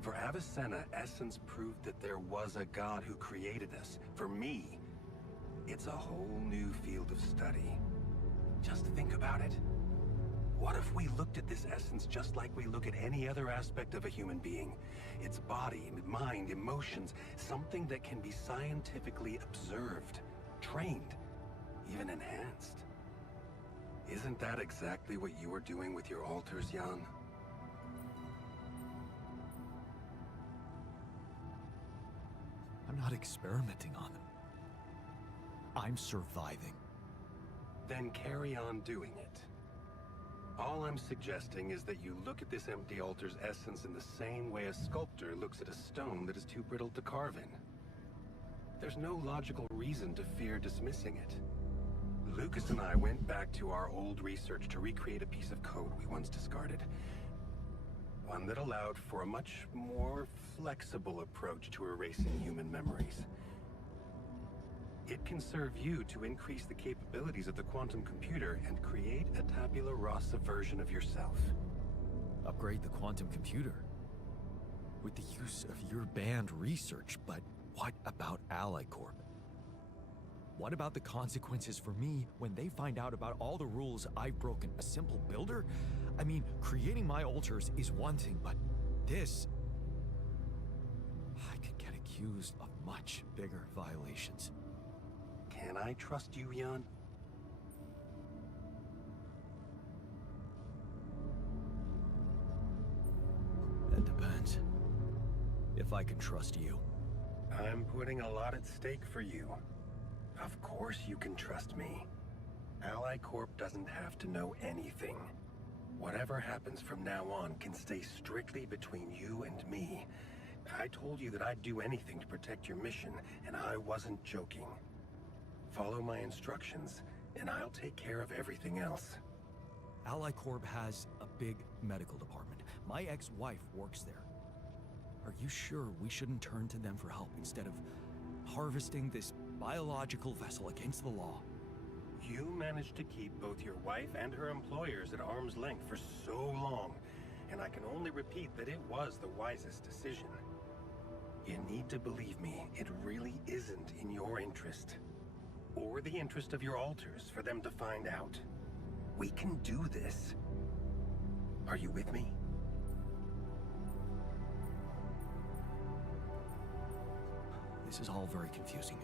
For Avicenna, essence proved that there was a God who created us. For me, it's a whole new field of study. Just think about it. What if we looked at this essence just like we look at any other aspect of a human being? Its body, mind, emotions, something that can be scientifically observed, trained, even enhanced. Isn't that exactly what you are doing with your alters, Jan? I'm not experimenting on them. I'm surviving. Then carry on doing it. All I'm suggesting is that you look at this empty altar's essence in the same way a sculptor looks at a stone that is too brittle to carve in. There's no logical reason to fear dismissing it. Lucas and I went back to our old research to recreate a piece of code we once discarded. One that allowed for a much more flexible approach to erasing human memories. It can serve you to increase the capabilities of the quantum computer and create a tabula rasa version of yourself. Upgrade the quantum computer? With the use of your banned research, but what about Ally Corp? What about the consequences for me when they find out about all the rules I've broken? A simple builder? I mean, creating my altars is one thing, but this... I could get accused of much bigger violations. Can I trust you, Jan? That depends. If I can trust you. I'm putting a lot at stake for you. Of course you can trust me. Ally Corp doesn't have to know anything. Whatever happens from now on can stay strictly between you and me. I told you that I'd do anything to protect your mission, and I wasn't joking. Follow my instructions, and I'll take care of everything else. Ally Corp has a big medical department. My ex-wife works there. Are you sure we shouldn't turn to them for help instead of harvesting this biological vessel against the law? You managed to keep both your wife and her employers at arm's length for so long, and I can only repeat that it was the wisest decision. You need to believe me, it really isn't in your interest. Or the interest of your alters for them to find out. We can do this. Are you with me? This is all very confusing.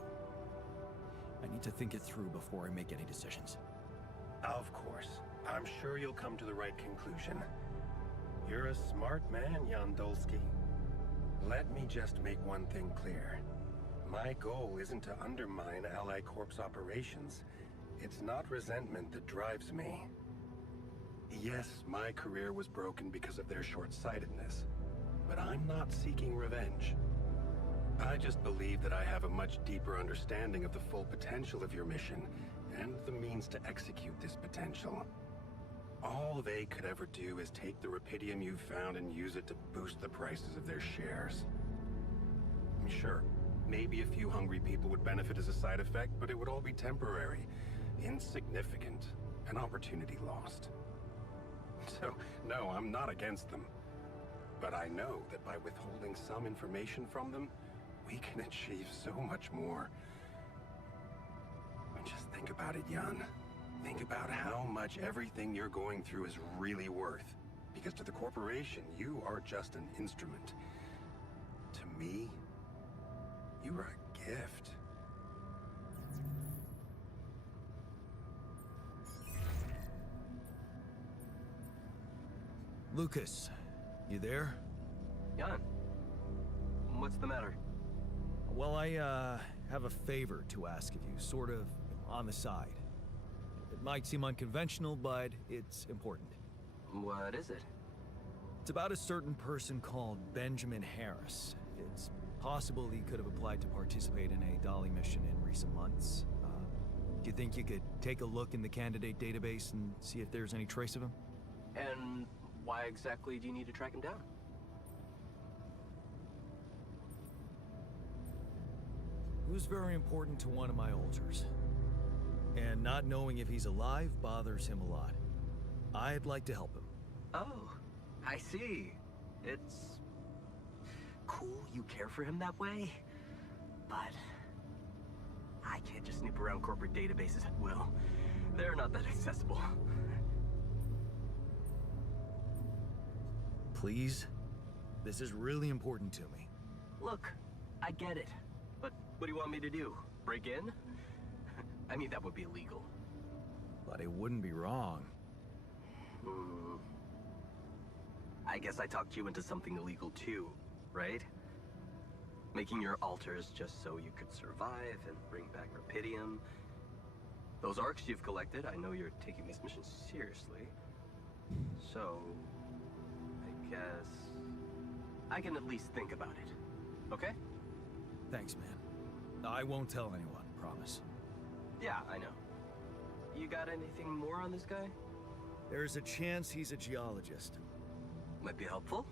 I need to think it through before I make any decisions. Of course. I'm sure you'll come to the right conclusion. You're a smart man, Jan Dolsky. Let me just make one thing clear. My goal isn't to undermine Ally Corp's operations. It's not resentment that drives me. Yes, my career was broken because of their short-sightedness, but I'm not seeking revenge. I just believe that I have a much deeper understanding of the full potential of your mission, and the means to execute this potential. All they could ever do is take the rupidium you've found and use it to boost the prices of their shares. Sure, maybe a few hungry people would benefit as a side effect, but it would all be temporary, insignificant, an opportunity lost. So, no, I'm not against them. But I know that by withholding some information from them, we can achieve so much more. Just think about it, Jan. Think about how much everything you're going through is really worth. Because to the corporation, you are just an instrument. To me, you are a gift. Lucas, you there? Jan, what's the matter? Well, I have a favor to ask of you, sort of on the side. It might seem unconventional, but it's important. What is it? It's about a certain person called Benjamin Harris. It's possible he could have applied to participate in a Dolly mission in recent months. Do you think you could take a look in the candidate database and see if there's any trace of him? And why exactly do you need to track him down? He was very important to one of my alters. And not knowing if he's alive bothers him a lot. I'd like to help him. Oh, I see. It's cool you care for him that way, but I can't just snoop around corporate databases at will. They're not that accessible. Please? This is really important to me. Look, I get it, but what do you want me to do? Break in? I mean, that would be illegal. But it wouldn't be wrong. I guess I talked you into something illegal too, right? Making your altars just so you could survive and bring back rupidium Those arcs you've collected, I know you're taking this mission seriously. So, I guess I can at least think about it. Okay? Thanks, man. I won't tell anyone, promise. Yeah, I know. You got anything more on this guy? There's a chance he's a geologist. Might be helpful?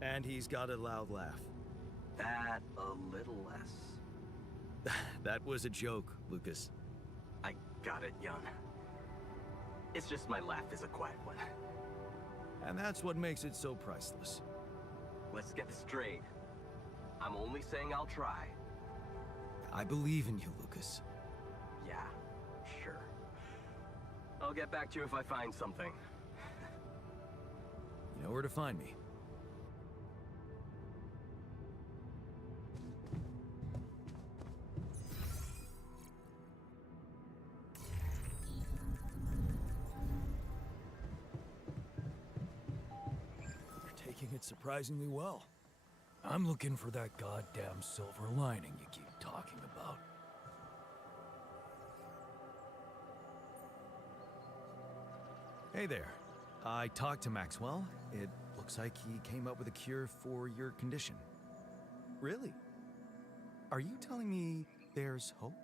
And he's got a loud laugh. That a little less. That was a joke, Lucas. I got it, Jan. It's just my laugh is a quiet one. And that's what makes it so priceless. Let's get this straight. I'm only saying I'll try. I believe in you, Lucas. Yeah, sure. I'll get back to you if I find something. You know where to find me. You're taking it surprisingly well. I'm looking for that goddamn silver lining you keep talking about. Hey there. I talked to Maxwell. It looks like he came up with a cure for your condition. Really? Are you telling me there's hope?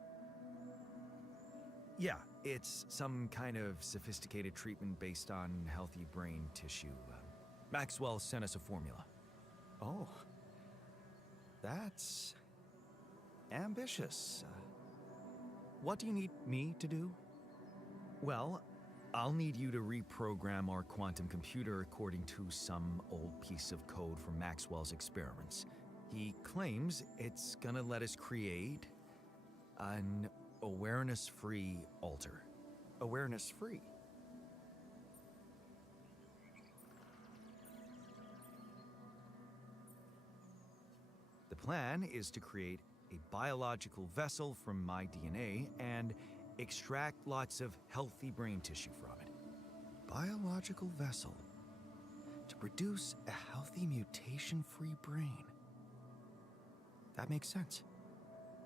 Yeah, it's some kind of sophisticated treatment based on healthy brain tissue. Maxwell sent us a formula. Oh. That's ambitious. What do you need me to do? Well, I'll need you to reprogram our quantum computer according to some old piece of code from Maxwell's experiments. He claims it's gonna let us create an awareness-free alter. Awareness-free? The plan is to create a biological vessel from my DNA and extract lots of healthy brain tissue from it. Biological vessel to produce a healthy mutation-free brain. That makes sense.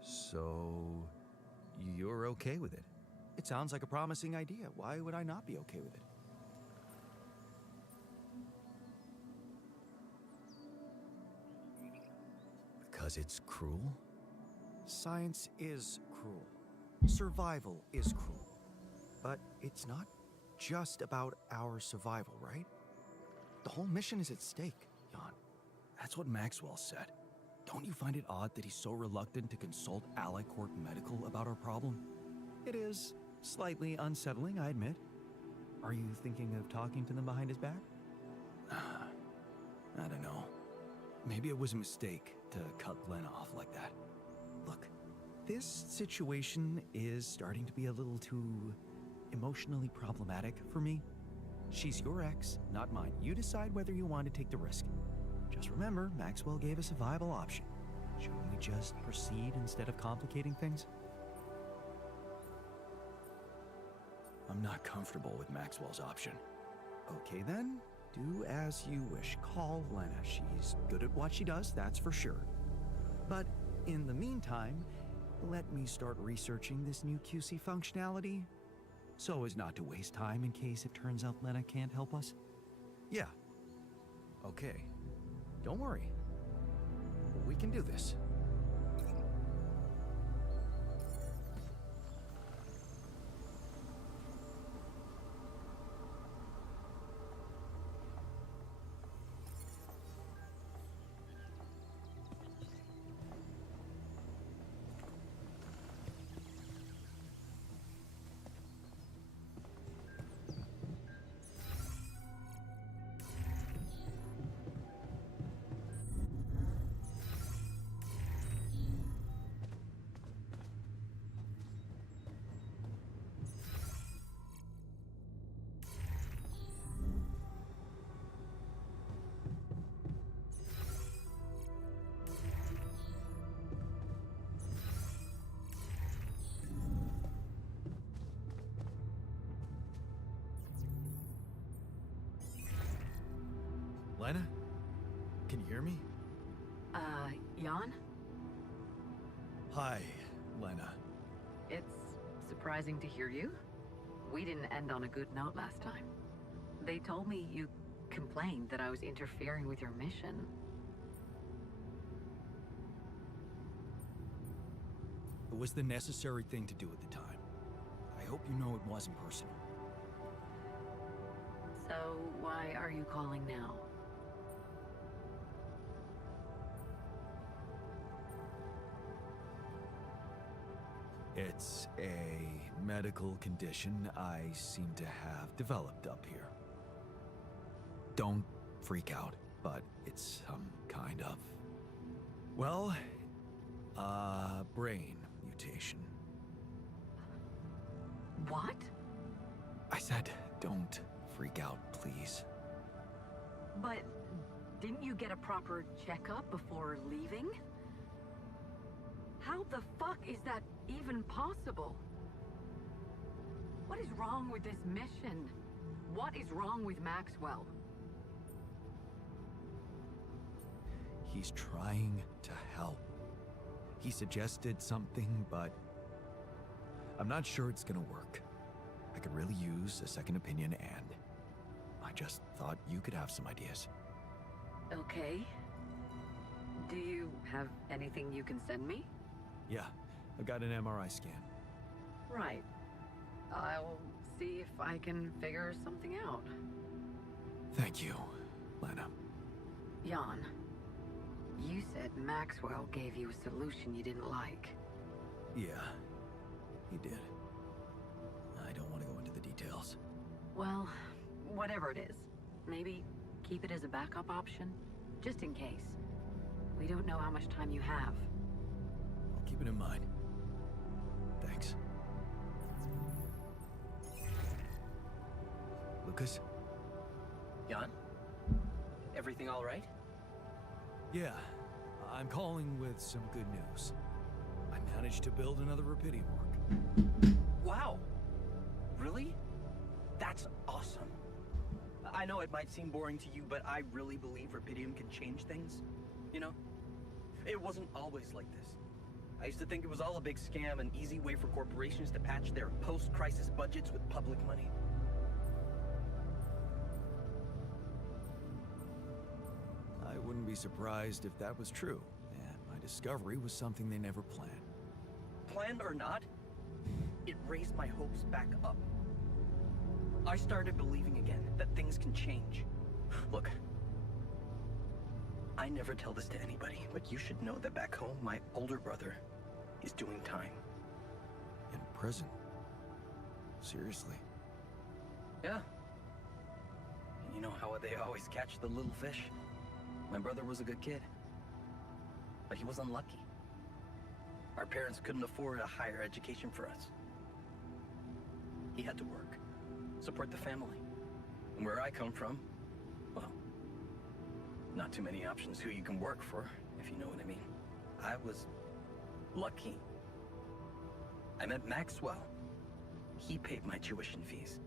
So, you're okay with it? It sounds like a promising idea. Why would I not be okay with it? Because it's cruel? Science is cruel. Survival is cruel. But it's not just about our survival, right? The whole mission is at stake, Jan. That's what Maxwell said. Don't you find it odd that he's so reluctant to consult Alicorp Medical about our problem? It is slightly unsettling, I admit. Are you thinking of talking to them behind his back? I don't know. Maybe it was a mistake to cut Len off like that. Look, this situation is starting to be a little too emotionally problematic for me. She's your ex, not mine. You decide whether you want to take the risk. Just remember, Maxwell gave us a viable option. Shouldn't we just proceed instead of complicating things? I'm not comfortable with Maxwell's option. Okay then, do as you wish. Call Lena. She's good at what she does, that's for sure. But in the meantime, let me start researching this new QC functionality so as not to waste time in case it turns out Lena can't help us. Yeah. Okay. Don't worry. We can do this. Lena? Can you hear me? Jan? Hi, Lena. It's surprising to hear you. We didn't end on a good note last time. They told me you complained that I was interfering with your mission. It was the necessary thing to do at the time. I hope you know it wasn't personal. So why are you calling now? It's a medical condition I seem to have developed up here. Don't freak out, but it's some kind of... well, brain mutation. What? I said, don't freak out, please. But didn't you get a proper checkup before leaving? How the fuck is that even possible? What is wrong with this mission? What is wrong with Maxwell? He's trying to help. He suggested something, but I'm not sure it's gonna work. I could really use a second opinion, and I just thought you could have some ideas. Okay. Do you have anything you can send me? Yeah, I got an MRI scan. Right. I'll see if I can figure something out. Thank you, Lena. Jan, you said Maxwell gave you a solution you didn't like. Yeah, he did. I don't want to go into the details. Well, whatever it is, maybe keep it as a backup option, just in case. We don't know how much time you have. I'll keep it in mind. Thanks. Lucas? Jan? Everything all right? Yeah, I'm calling with some good news. I managed to build another Rapidium work. Wow! Really? That's awesome. I know it might seem boring to you, but I really believe Rapidium can change things. You know? It wasn't always like this. I used to think it was all a big scam, an easy way for corporations to patch their post-crisis budgets with public money. I wouldn't be surprised if that was true, and my discovery was something they never planned. Planned or not, it raised my hopes back up. I started believing again that things can change. Look, I never tell this to anybody, but you should know that back home, my older brother is doing time. In prison? Seriously? Yeah. You know how they always catch the little fish? My brother was a good kid, but he was unlucky. Our parents couldn't afford a higher education for us. He had to work, support the family. And where I come from, well, not too many options who you can work for, if you know what I mean. I was lucky. I met Maxwell. He paid my tuition fees.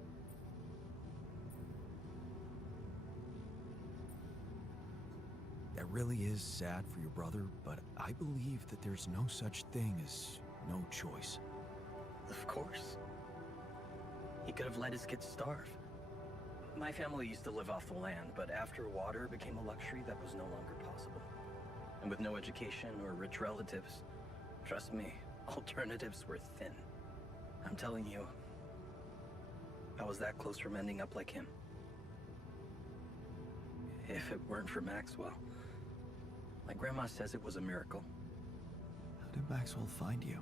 That really is sad for your brother, but I believe that there's no such thing as no choice. Of course. He could have let his kids starve. My family used to live off the land, but after water became a luxury that was no longer possible. And with no education or rich relatives, trust me, alternatives were thin. I'm telling you, I was that close from ending up like him. If it weren't for Maxwell. My grandma says it was a miracle. How did Maxwell find you?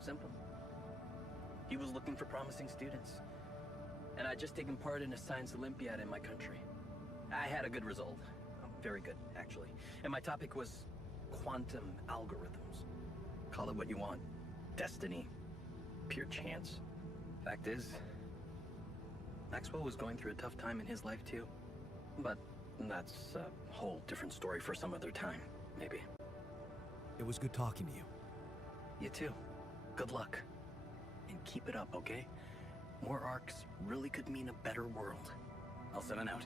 Simple. He was looking for promising students. And I'd just taken part in a science Olympiad in my country. I had a good result. Very good, actually. And my topic was quantum algorithms. Call it what you want. Destiny. Pure chance. Fact is, Maxwell was going through a tough time in his life too. But that's a whole different story for some other time, maybe. It was good talking to you. You too. Good luck. And keep it up, okay? More arcs really could mean a better world. I'll 7 out.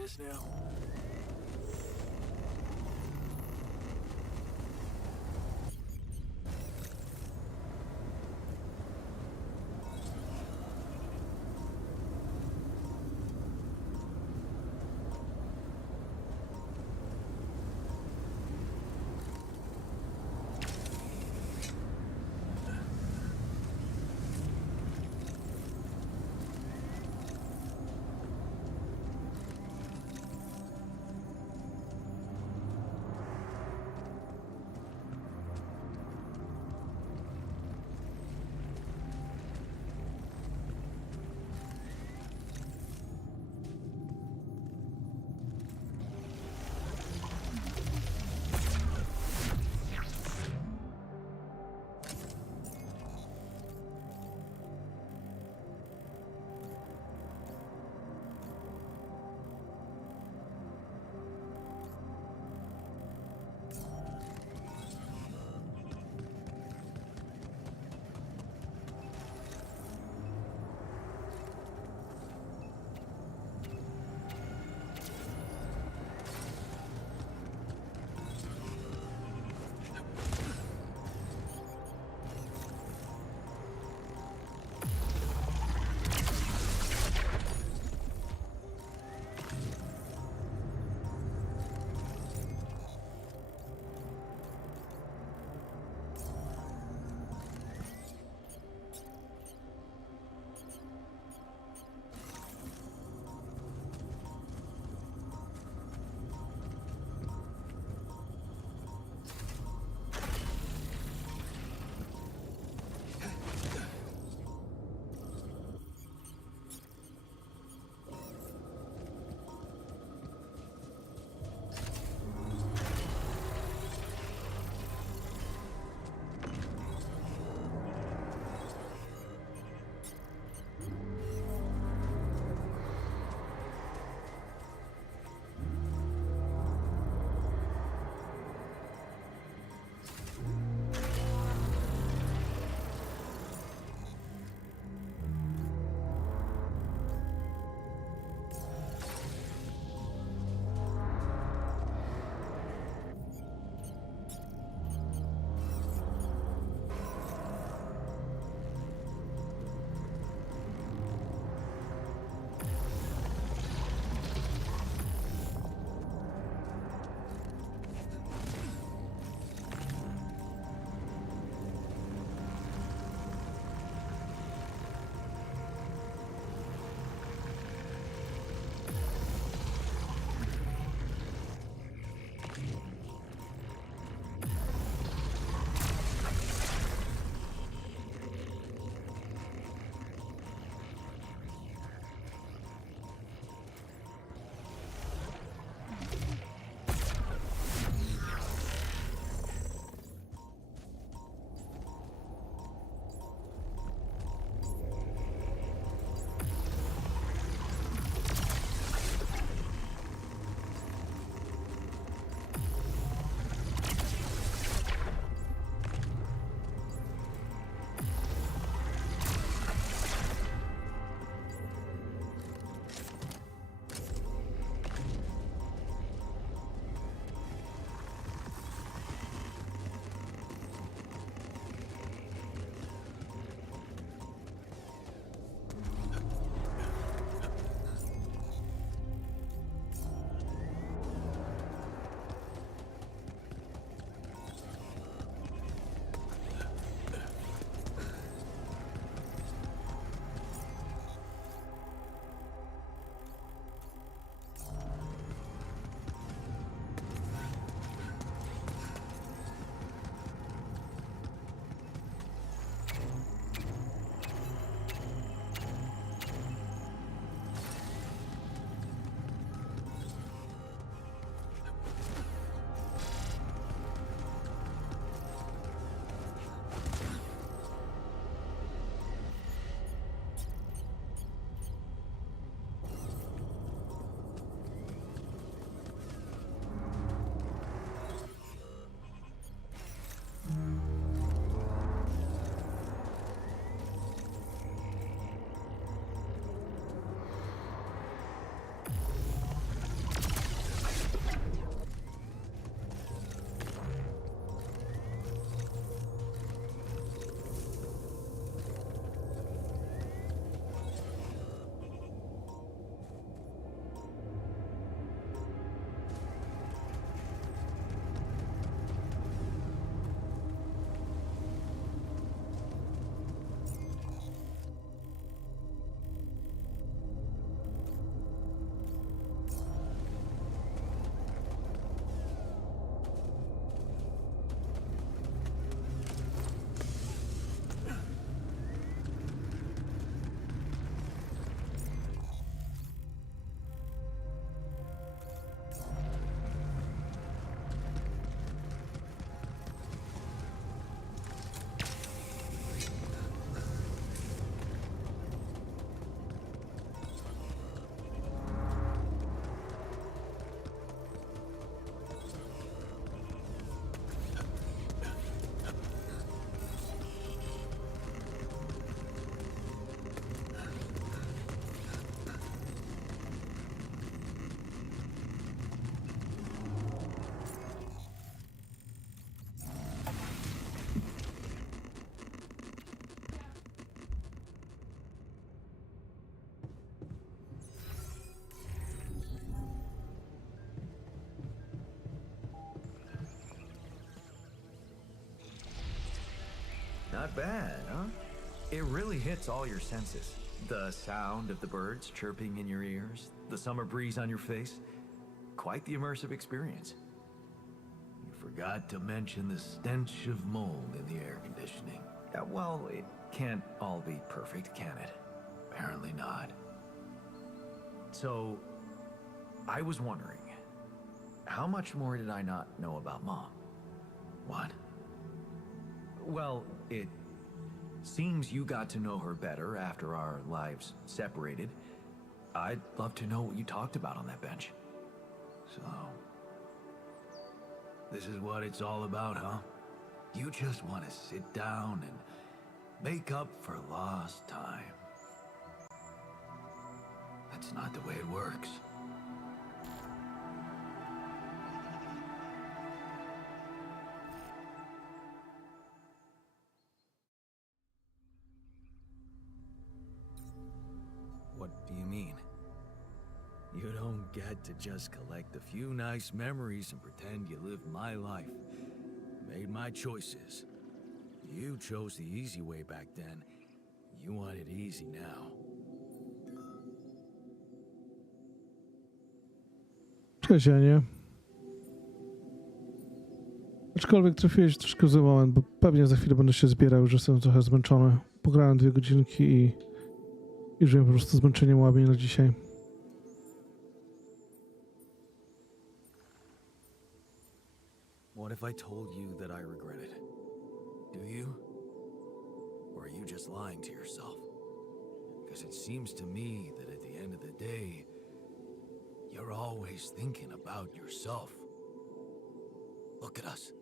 this now. Not bad, huh? It really hits all your senses. The sound of the birds chirping in your ears, the summer breeze on your face. Quite the immersive experience. You forgot to mention the stench of mold in the air conditioning. Yeah, well, it can't all be perfect, can it? Apparently not. So, I was wondering, how much more did I not know about Mom? What? Well, it seems you got to know her better after our lives separated. I'd love to know what you talked about on that bench. So, this is what it's all about, huh? You just want to sit down and make up for lost time. That's not the way it works. What do you mean? You don't get to just collect a few nice memories and pretend you lived my life. Made my choices. You chose the easy way back then. You want it easy now. Cześć, Janie. Aczkolwiek trafiłeś troszkę w zły moment, bo pewnie za chwilę będę się zbierał, już jestem trochę zmęczony. Pograłem 2 godzinki i już wiem, po prostu zmęczenie łamie na dzisiaj. What if I told you that I regret it? Do you? Or are you just lying to yourself? Because it seems to me that at the end of the day, you're always thinking about yourself. Look at us.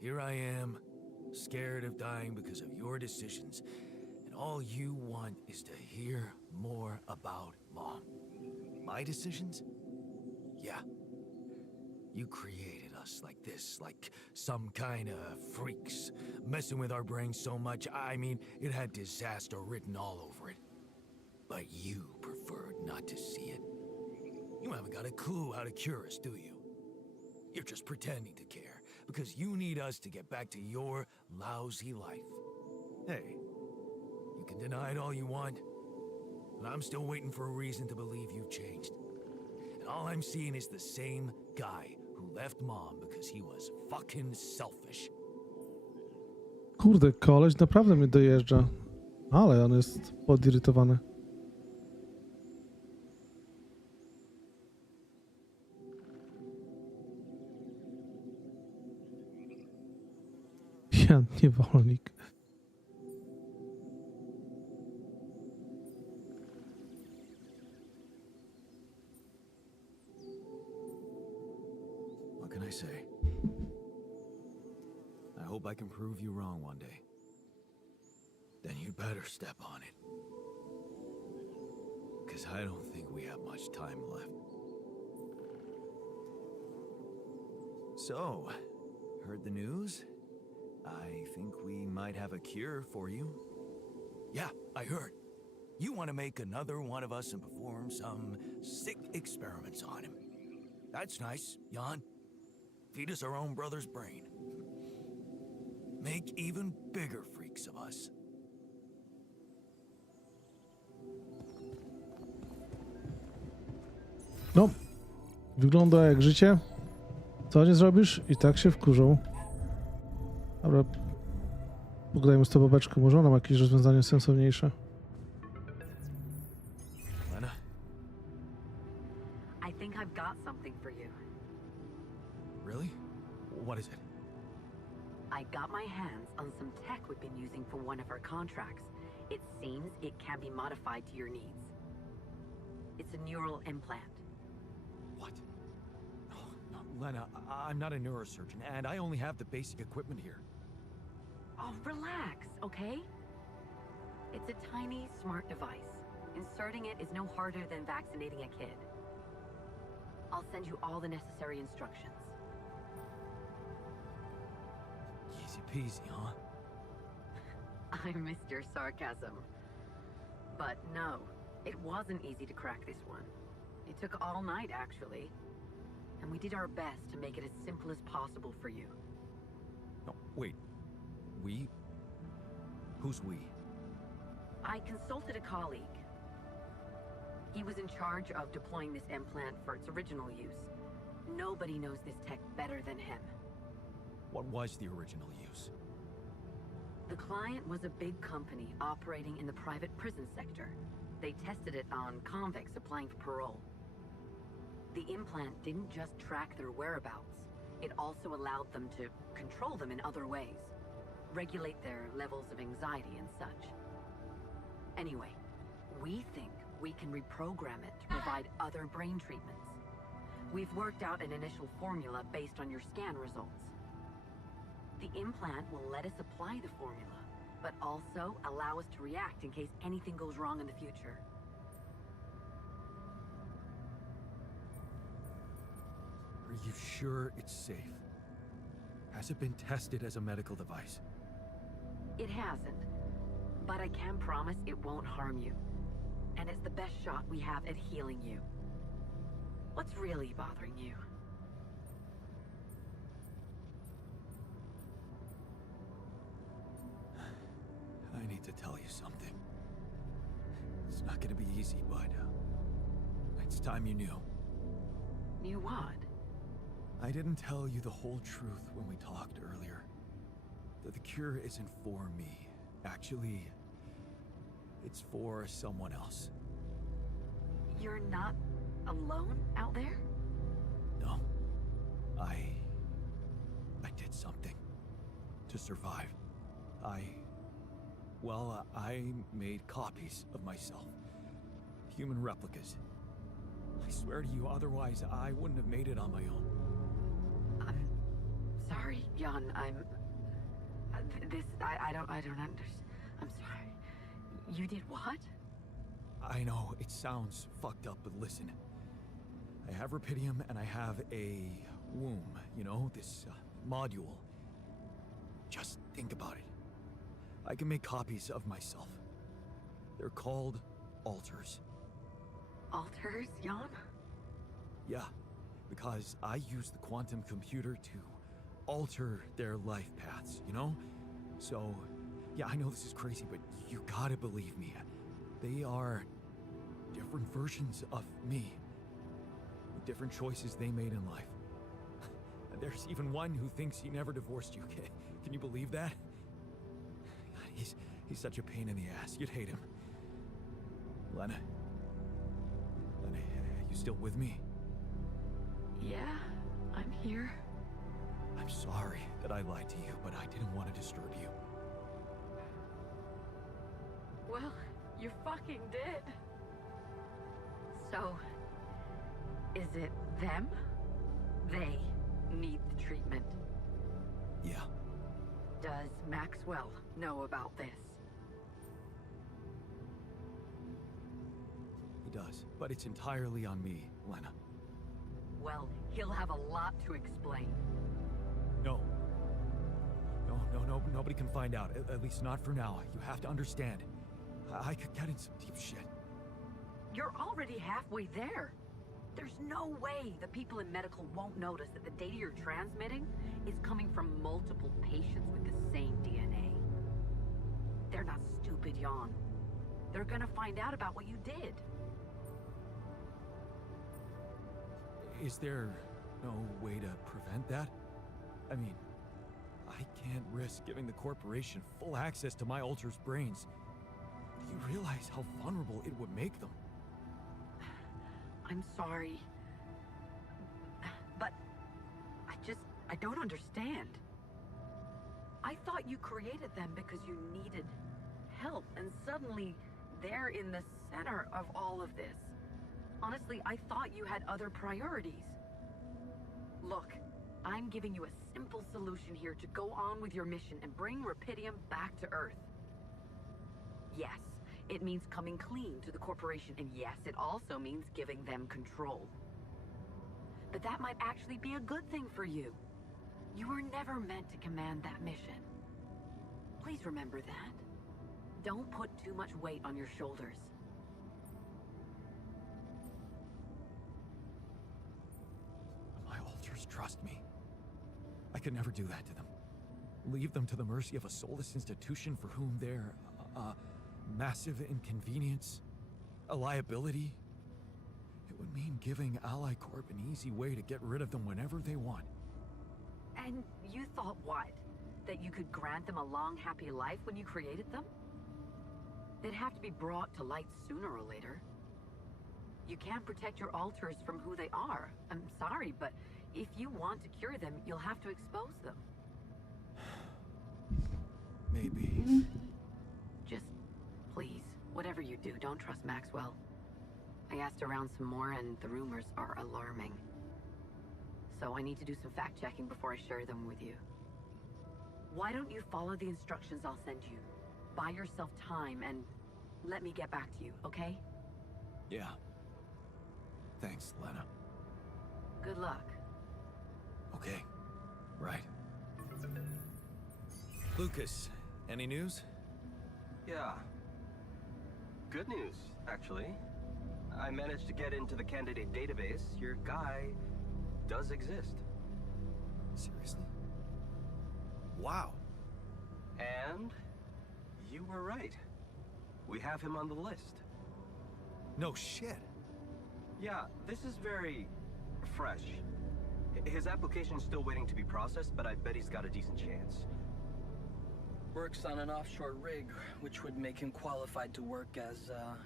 Here I am, scared of dying because of your decisions, and all you want is to hear more about Mom. My decisions? Yeah. You created us like this, like some kind of freaks, messing with our brains so much, I mean, it had disaster written all over it. But you preferred not to see it. You haven't got a clue how to cure us, do you? You're just pretending to care, because you need us to get back to your lousy life. Hey, you can deny it all you want, but I'm still waiting for a reason to believe you've changed. And all I'm seeing is the same guy who left Mom because he was fucking selfish. Kurde, koleś naprawdę mnie dojeżdża. Ale on jest podirytowany. Ja niewolnik. What can I say? I hope I can prove you wrong one day. Then you'd better step on it. Because I don't think we have much time left. So, heard the news? I think we might have a cure for you. Yeah, I heard. You want to make another one of us and perform some sick experiments on him. That's nice, Jan. Feed us our own brother's brain. Make even bigger freaks of us. No, wygląda jak życie. Co nie zrobisz? I tak się wkurzą. Dobra, pogadajmy z tą babeczką, może ona ma jakieś rozwiązanie sensowniejsze. Lena? I think I've got something for you. Really? What is it? I got my hands on some tech we've been using for one of our contracts. It seems it can be modified to your needs. It's a neural implant. What? Oh, no, Lena, I'm not a neurosurgeon, and I only have the basic equipment here. Oh, relax, okay? It's a tiny, smart device. Inserting it is no harder than vaccinating a kid. I'll send you all the necessary instructions. Easy peasy, huh? I missed your sarcasm. But no, it wasn't easy to crack this one. It took all night, actually. And we did our best to make it as simple as possible for you. No, wait. We Who's we? I consulted a colleague. He was in charge of deploying this implant for its original use. Nobody knows this tech better than him. What was the original use? The client was a big company operating in the private prison sector. They tested it on convicts applying for parole. The implant didn't just track their whereabouts, it also allowed them to control them in other ways, regulate their levels of anxiety and such. Anyway, we think we can reprogram it to provide other brain treatments. We've worked out an initial formula based on your scan results. The implant will let us apply the formula, but also allow us to react in case anything goes wrong in the future. Are you sure it's safe? Has it been tested as a medical device? It hasn't, but I can promise it won't harm you. And it's the best shot we have at healing you. What's really bothering you? I need to tell you something. It's not gonna be easy, but it's time you knew. Knew what? I didn't tell you the whole truth when we talked earlier. That the cure isn't for me. Actually, it's for someone else. You're not alone out there? No. I did something to survive. I made copies of myself. Human replicas. I swear to you, otherwise I wouldn't have made it on my own. I'm sorry, Jan. I don't understand. I'm sorry. You did what? I know, it sounds fucked up, but listen. I have rupidium and I have a womb, you know, this module. Just think about it. I can make copies of myself. They're called alters. Alters, Jan? Yeah, because I use the quantum computer to alter their life paths, you know? So, yeah, I know this is crazy, but you gotta believe me. They are different versions of me, with different choices they made in life. There's even one who thinks he never divorced you. Can you believe that? He's such a pain in the ass. You'd hate him. Lena, you still with me? Yeah, I'm here. I'm sorry that I lied to you, but I didn't want to disturb you. Well, you fucking did. So, is it them? They need the treatment. Yeah. Does Maxwell know about this? He does, but it's entirely on me, Lena. Well, he'll have a lot to explain. No. No, nobody can find out. At least not for now. You have to understand. I could get in some deep shit. You're already halfway there. There's no way the people in medical won't notice that the data you're transmitting is coming from multiple patients with the same DNA. They're not stupid, Jan. They're gonna find out about what you did. Is there no way to prevent that? I mean, I can't risk giving the corporation full access to my alter's brains. Do you realize how vulnerable it would make them? I'm sorry. But I don't understand. I thought you created them because you needed help, and suddenly they're in the center of all of this. Honestly, I thought you had other priorities. Look, I'm giving you a simple solution here to go on with your mission and bring Rupidium back to Earth. Yes, it means coming clean to the corporation, and yes, it also means giving them control. But that might actually be a good thing for you. You were never meant to command that mission. Please remember that. Don't put too much weight on your shoulders. My alters trust me. I could never do that to them. Leave them to the mercy of a soulless institution for whom they're a massive inconvenience, a liability. It would mean giving Ally Corp an easy way to get rid of them whenever they want. And you thought what? That you could grant them a long, happy life when you created them? They'd have to be brought to light sooner or later. You can't protect your alters from who they are. I'm sorry, but if you want to cure them, you'll have to expose them. Maybe. Just, please, whatever you do, don't trust Maxwell. I asked around some more, and the rumors are alarming. So I need to do some fact-checking before I share them with you. Why don't you follow the instructions I'll send you? Buy yourself time and let me get back to you, okay? Yeah. Thanks, Lena. Good luck. Okay. Right. Lucas, any news? Yeah. Good news, actually. I managed to get into the candidate database. Your guy does exist. Seriously? Wow. And you were right. We have him on the list. No shit. Yeah, this is very fresh. His application's still waiting to be processed, but I bet he's got a decent chance. Works on an offshore rig, which would make him qualified to work as a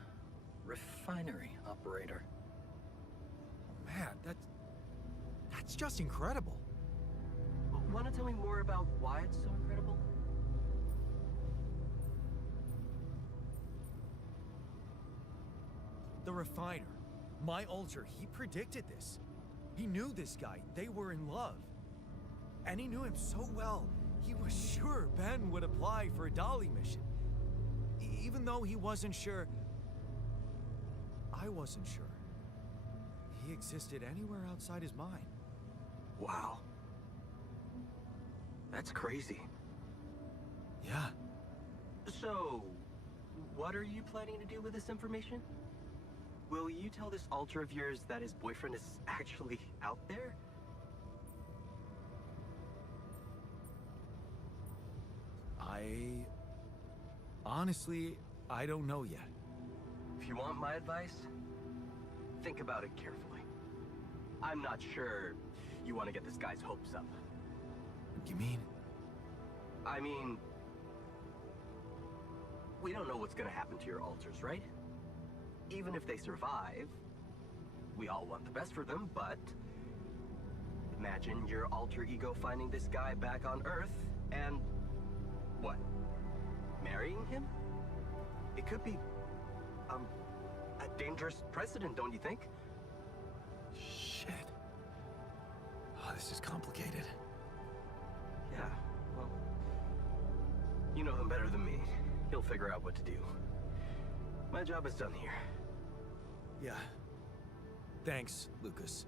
refinery operator. Man, that's just incredible. Want to tell me more about why it's so incredible? The refiner, my alter, he predicted this. He knew this guy. They were in love. And he knew him so well, he was sure Ben would apply for a Dolly mission. Even though he wasn't sure, I wasn't sure. He existed anywhere outside his mind. Wow. That's crazy. Yeah. So, what are you planning to do with this information? Will you tell this alter of yours that his boyfriend is actually out there? Honestly, I don't know yet. If you want my advice, think about it carefully. I'm not sure you want to get this guy's hopes up. You mean? I mean, we don't know what's gonna happen to your alters, right? Even if they survive, we all want the best for them, but imagine your alter ego finding this guy back on Earth and what? Marrying him? It could be a dangerous precedent, don't you think? Shit. Oh, this is complicated. Yeah, well, you know him better than me. He'll figure out what to do. My job is done here. Yeah. Thanks, Lucas.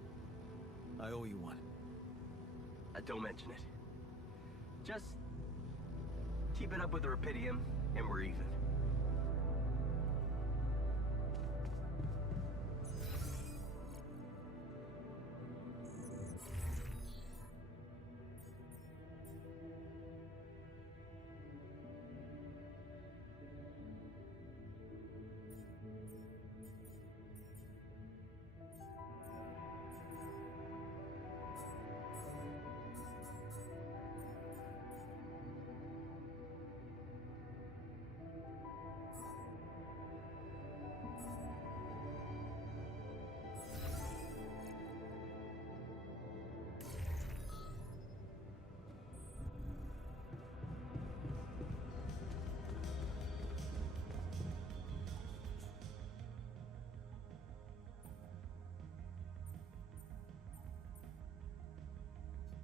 I owe you one. Don't mention it. Just keep it up with the Rapidium, and we're even.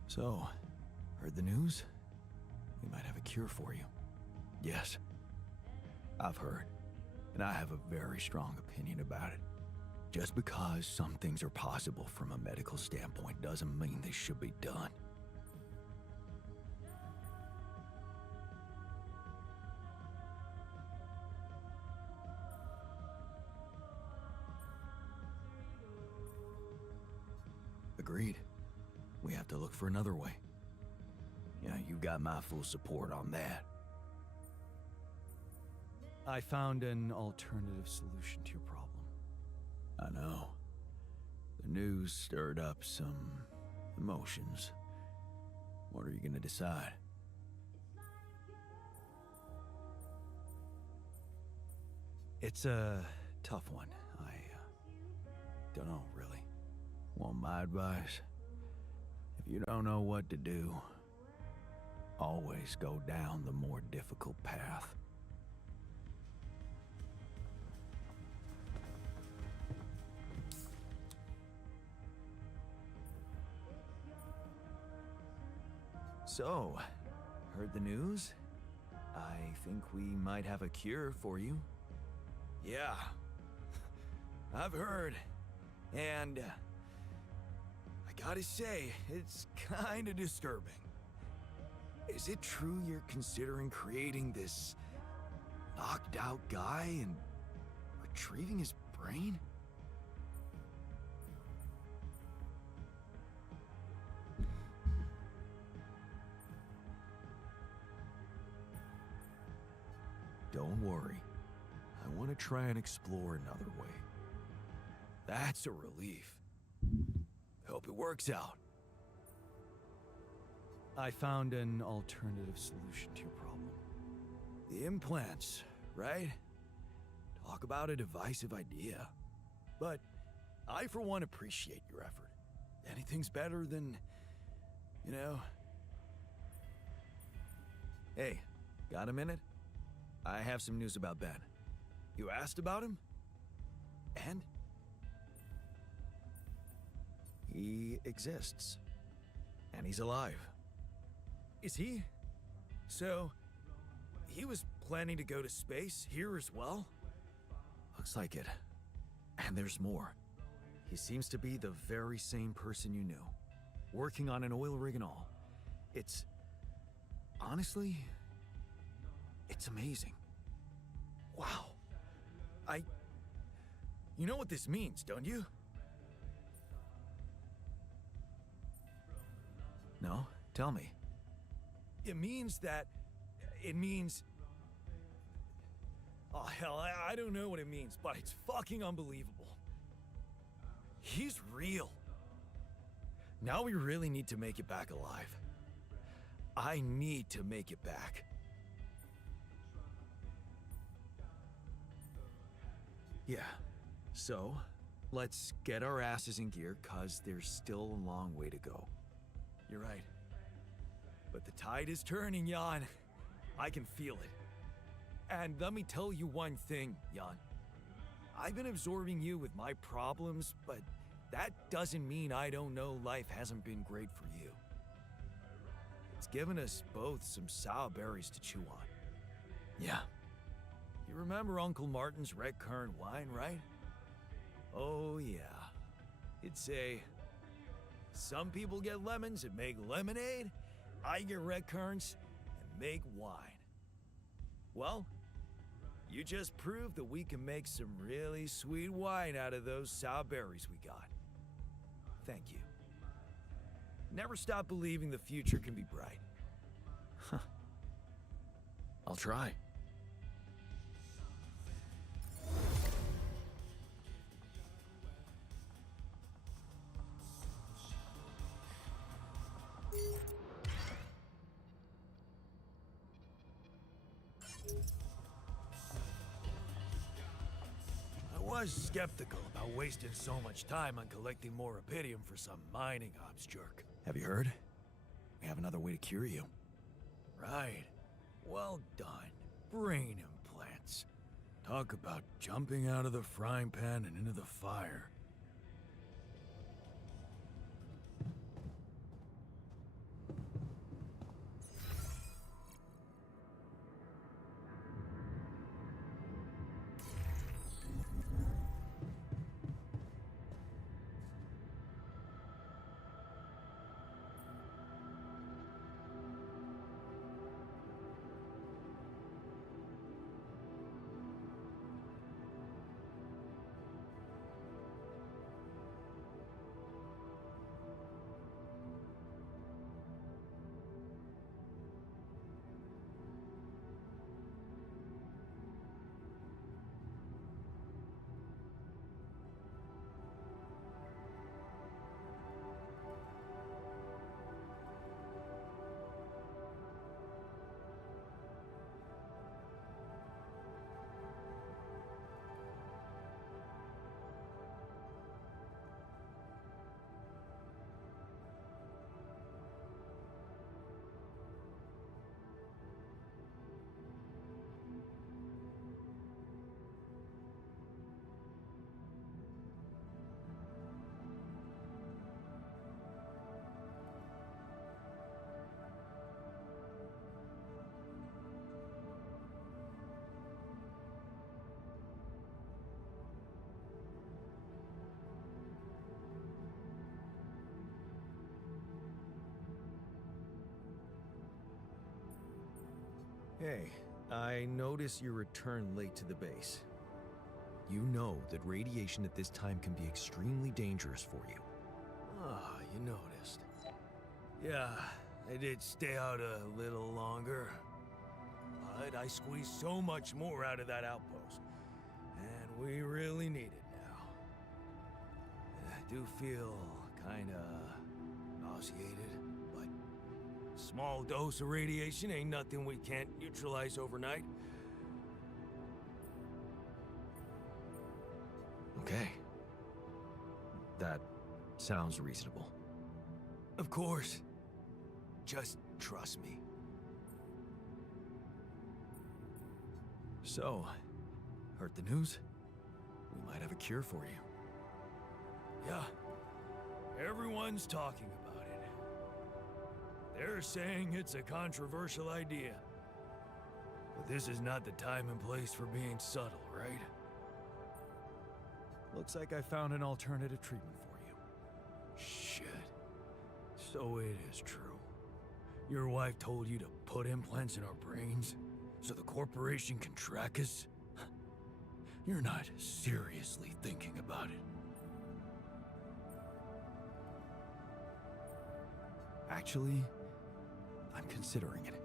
So, heard the news? We might have a cure for you. Yes, I've heard, and I have a very strong opinion about it. Just because some things are possible from a medical standpoint doesn't mean they should be done. Agreed. We have to look for another way. Yeah, you got my full support on that. I found an alternative solution to your problem. I know. The news stirred up some emotions. What are you gonna decide? It's a tough one. I don't know, really. Want my advice? If you don't know what to do, always go down the more difficult path. So, heard the news? I think we might have a cure for you. Yeah, I've heard. And I gotta say, it's kinda disturbing. Is it true you're considering creating this knocked out guy and retrieving his brain? Don't worry. I want to try and explore another way. That's a relief. Hope it works out. I found an alternative solution to your problem. The implants, right? Talk about a divisive idea. But I, for one, appreciate your effort. Anything's better than, you know... Hey, got a minute? I have some news about Ben. You asked about him? And? He exists. And he's alive. Is he? So, he was planning to go to space here as well? Looks like it. And there's more. He seems to be the very same person you knew. Working on an oil rig and all. It's... honestly... it's amazing. Wow. You know what this means, don't you? No? Tell me. It means... Oh, hell, I don't know what it means, but it's fucking unbelievable. He's real. Now we really need to make it back alive. I need to make it back. Yeah, so let's get our asses in gear, cause there's still a long way to go. You're right. But the tide is turning, Jan. I can feel it. And let me tell you one thing, Jan. I've been absorbing you with my problems, but that doesn't mean I don't know life hasn't been great for you. It's given us both some sour berries to chew on. Yeah. You remember Uncle Martin's red currant wine, right? Oh, yeah. It'd say, some people get lemons and make lemonade. I get red currants and make wine. Well, you just proved that we can make some really sweet wine out of those sour berries we got. Thank you. Never stop believing the future can be bright. Huh. I'll try. I was skeptical about wasting so much time on collecting more Opidium for some mining ops jerk. Have you heard? We have another way to cure you. Right. Well done. Brain implants. Talk about jumping out of the frying pan and into the fire. Hey, I notice you returned late to the base. You know that radiation at this time can be extremely dangerous for you. Ah, you noticed. Yeah, I did stay out a little longer. But I squeezed so much more out of that outpost. And we really need it now. I do feel kinda nauseated, but small dose of radiation ain't nothing we can't neutralize overnight. Okay. That sounds reasonable. Of course. Just trust me. So, heard the news? We might have a cure for you. Yeah. Everyone's talking about it. They're saying it's a controversial idea. But this is not the time and place for being subtle, right? Looks like I found an alternative treatment for you. Shit. So it is true. Your wife told you to put implants in our brains so the corporation can track us? You're not seriously thinking about it. Actually, I'm considering it.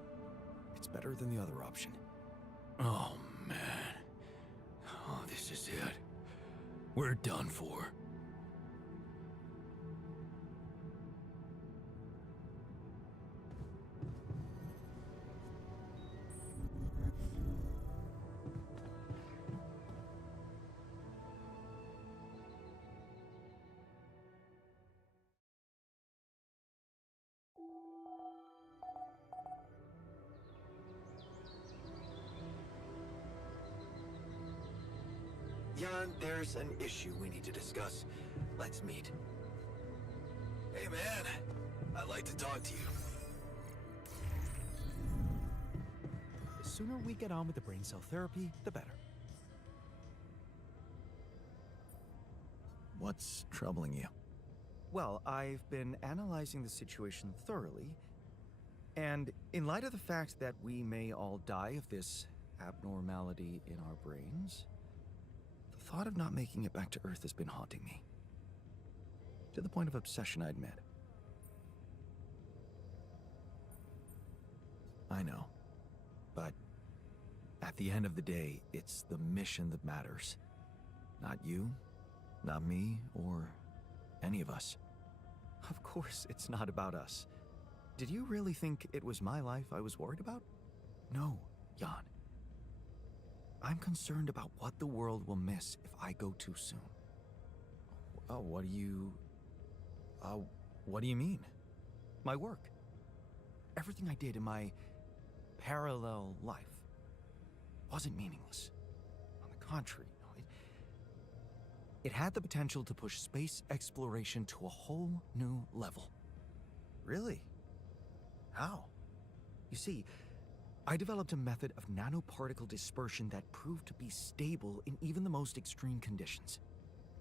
It's better than the other option. Oh, man. Oh, this is it. We're done for. Jan, there's an issue we need to discuss. Let's meet. Hey, man. I'd like to talk to you. The sooner we get on with the brain cell therapy, the better. What's troubling you? Well, I've been analyzing the situation thoroughly, and in light of the fact that we may all die of this abnormality in our brains, the thought of not making it back to Earth has been haunting me. To the point of obsession, I admit. I know. But at the end of the day, it's the mission that matters. Not you, not me, or any of us. Of course, it's not about us. Did you really think it was my life I was worried about? No, Jan. I'm concerned about what the world will miss if I go too soon. Oh, what do you mean? My work. Everything I did in my parallel life wasn't meaningless. On the contrary, it had the potential to push space exploration to a whole new level. Really? How? You see, I developed a method of nanoparticle dispersion that proved to be stable in even the most extreme conditions.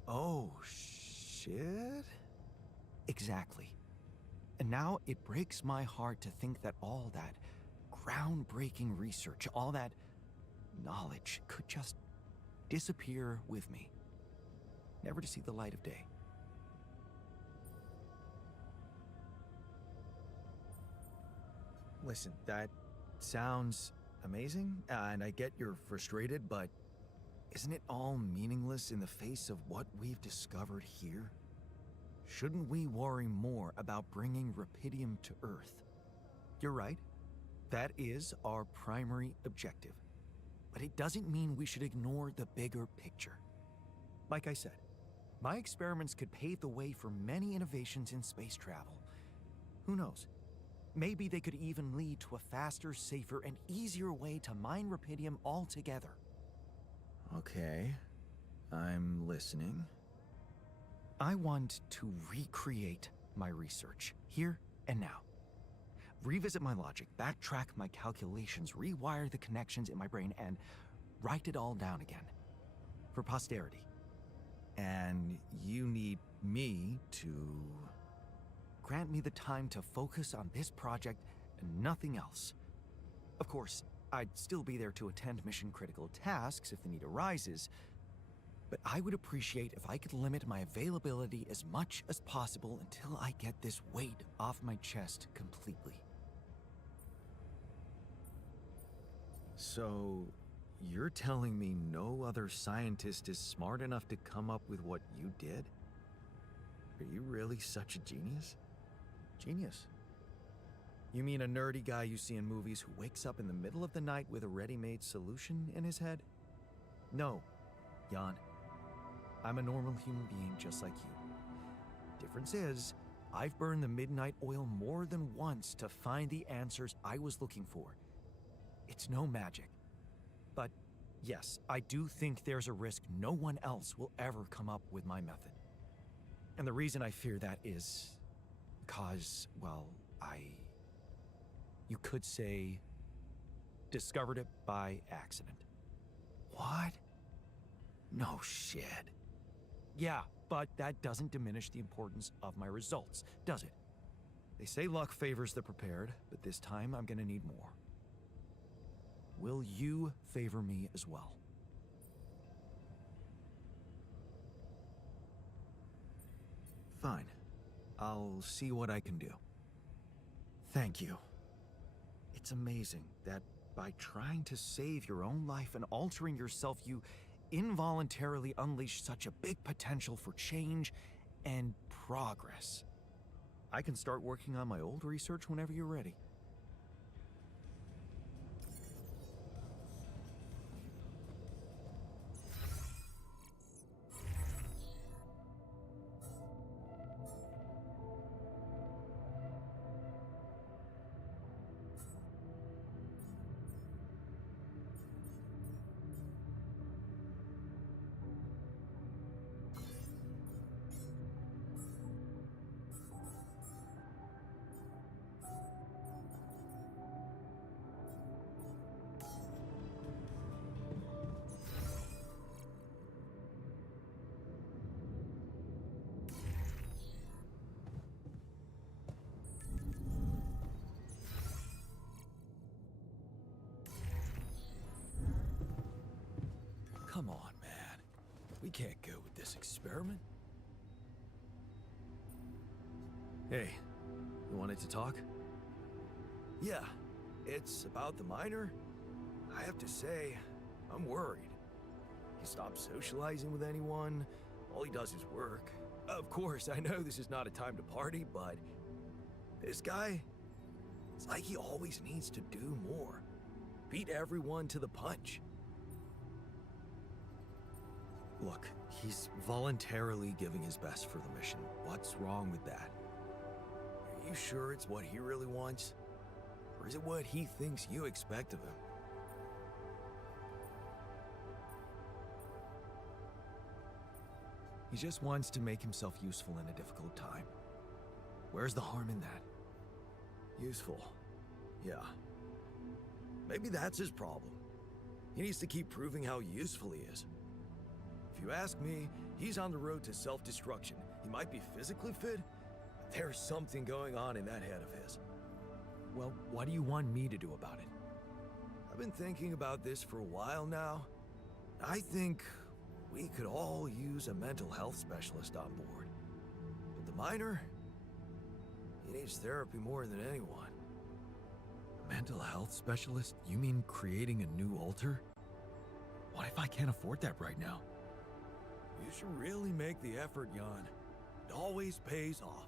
Oh, shit? Exactly. And now it breaks my heart to think that all that groundbreaking research, all that knowledge could just disappear with me, never to see the light of day. Listen, that sounds amazing, and I get you're frustrated, but isn't it all meaningless in the face of what we've discovered here? Shouldn't we worry more about bringing Rapidium to Earth? You're right. That is our primary objective. But it doesn't mean we should ignore the bigger picture. Like I said, my experiments could pave the way for many innovations in space travel. Who knows? Maybe they could even lead to a faster, safer, and easier way to mine Rapidium altogether. Okay, I'm listening. I want to recreate my research, here and now. Revisit my logic, backtrack my calculations, rewire the connections in my brain, and write it all down again. For posterity. And you need me to... Grant me the time to focus on this project and nothing else. Of course, I'd still be there to attend mission-critical tasks if the need arises, but I would appreciate if I could limit my availability as much as possible until I get this weight off my chest completely. So, you're telling me no other scientist is smart enough to come up with what you did? Are you really such a genius? Genius. You mean a nerdy guy you see in movies who wakes up in the middle of the night with a ready-made solution in his head? No, Jan. I'm a normal human being just like you. Difference is, I've burned the midnight oil more than once to find the answers I was looking for. It's no magic. But yes, I do think there's a risk no one else will ever come up with my method. And the reason I fear that is because, well, you could say, discovered it by accident. What? No shit. Yeah, but that doesn't diminish the importance of my results, does it? They say luck favors the prepared, but this time I'm gonna need more. Will you favor me as well? Fine. I'll see what I can do. Thank you. It's amazing that by trying to save your own life and altering yourself, you involuntarily unleash such a big potential for change and progress. I can start working on my old research whenever you're ready. Come on, man. We can't go with this experiment. Hey, you wanted to talk? Yeah, it's about the miner. I have to say, I'm worried. He stops socializing with anyone. All he does is work. Of course, I know this is not a time to party, but this guy, it's like he always needs to do more. Beat everyone to the punch. Look, he's voluntarily giving his best for the mission. What's wrong with that? Are you sure it's what he really wants? Or is it what he thinks you expect of him? He just wants to make himself useful in a difficult time. Where's the harm in that? Useful. Yeah. Maybe that's his problem. He needs to keep proving how useful he is. If you ask me, he's on the road to self-destruction. He might be physically fit, but there's something going on in that head of his. Well, what do you want me to do about it? I've been thinking about this for a while now. I think we could all use a mental health specialist on board. But the miner, he needs therapy more than anyone. Mental health specialist? You mean creating a new altar? What if I can't afford that right now? You should really make the effort, Jan. It always pays off.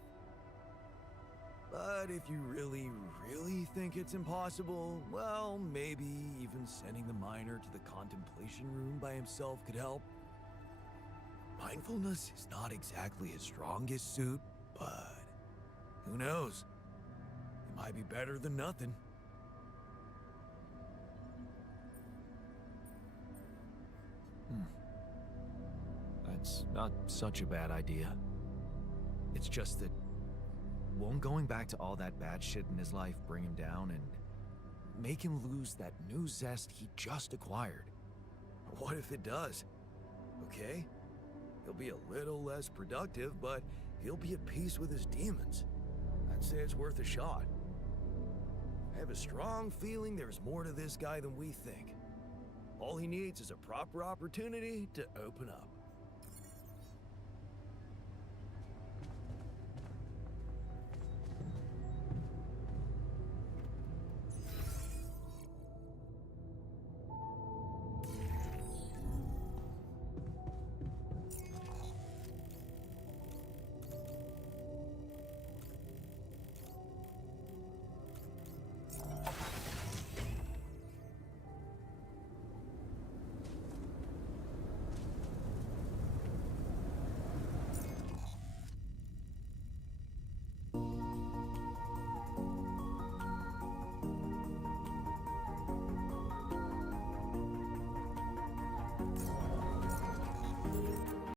But if you really, really think it's impossible, well, maybe even sending the miner to the contemplation room by himself could help. Mindfulness is not exactly his strongest suit, but who knows? It might be better than nothing. That's not such a bad idea. It's just that, won't going back to all that bad shit in his life bring him down and make him lose that new zest he just acquired? What if it does? Okay? He'll be a little less productive, but he'll be at peace with his demons. I'd say it's worth a shot. I have a strong feeling there's more to this guy than we think. All he needs is a proper opportunity to open up.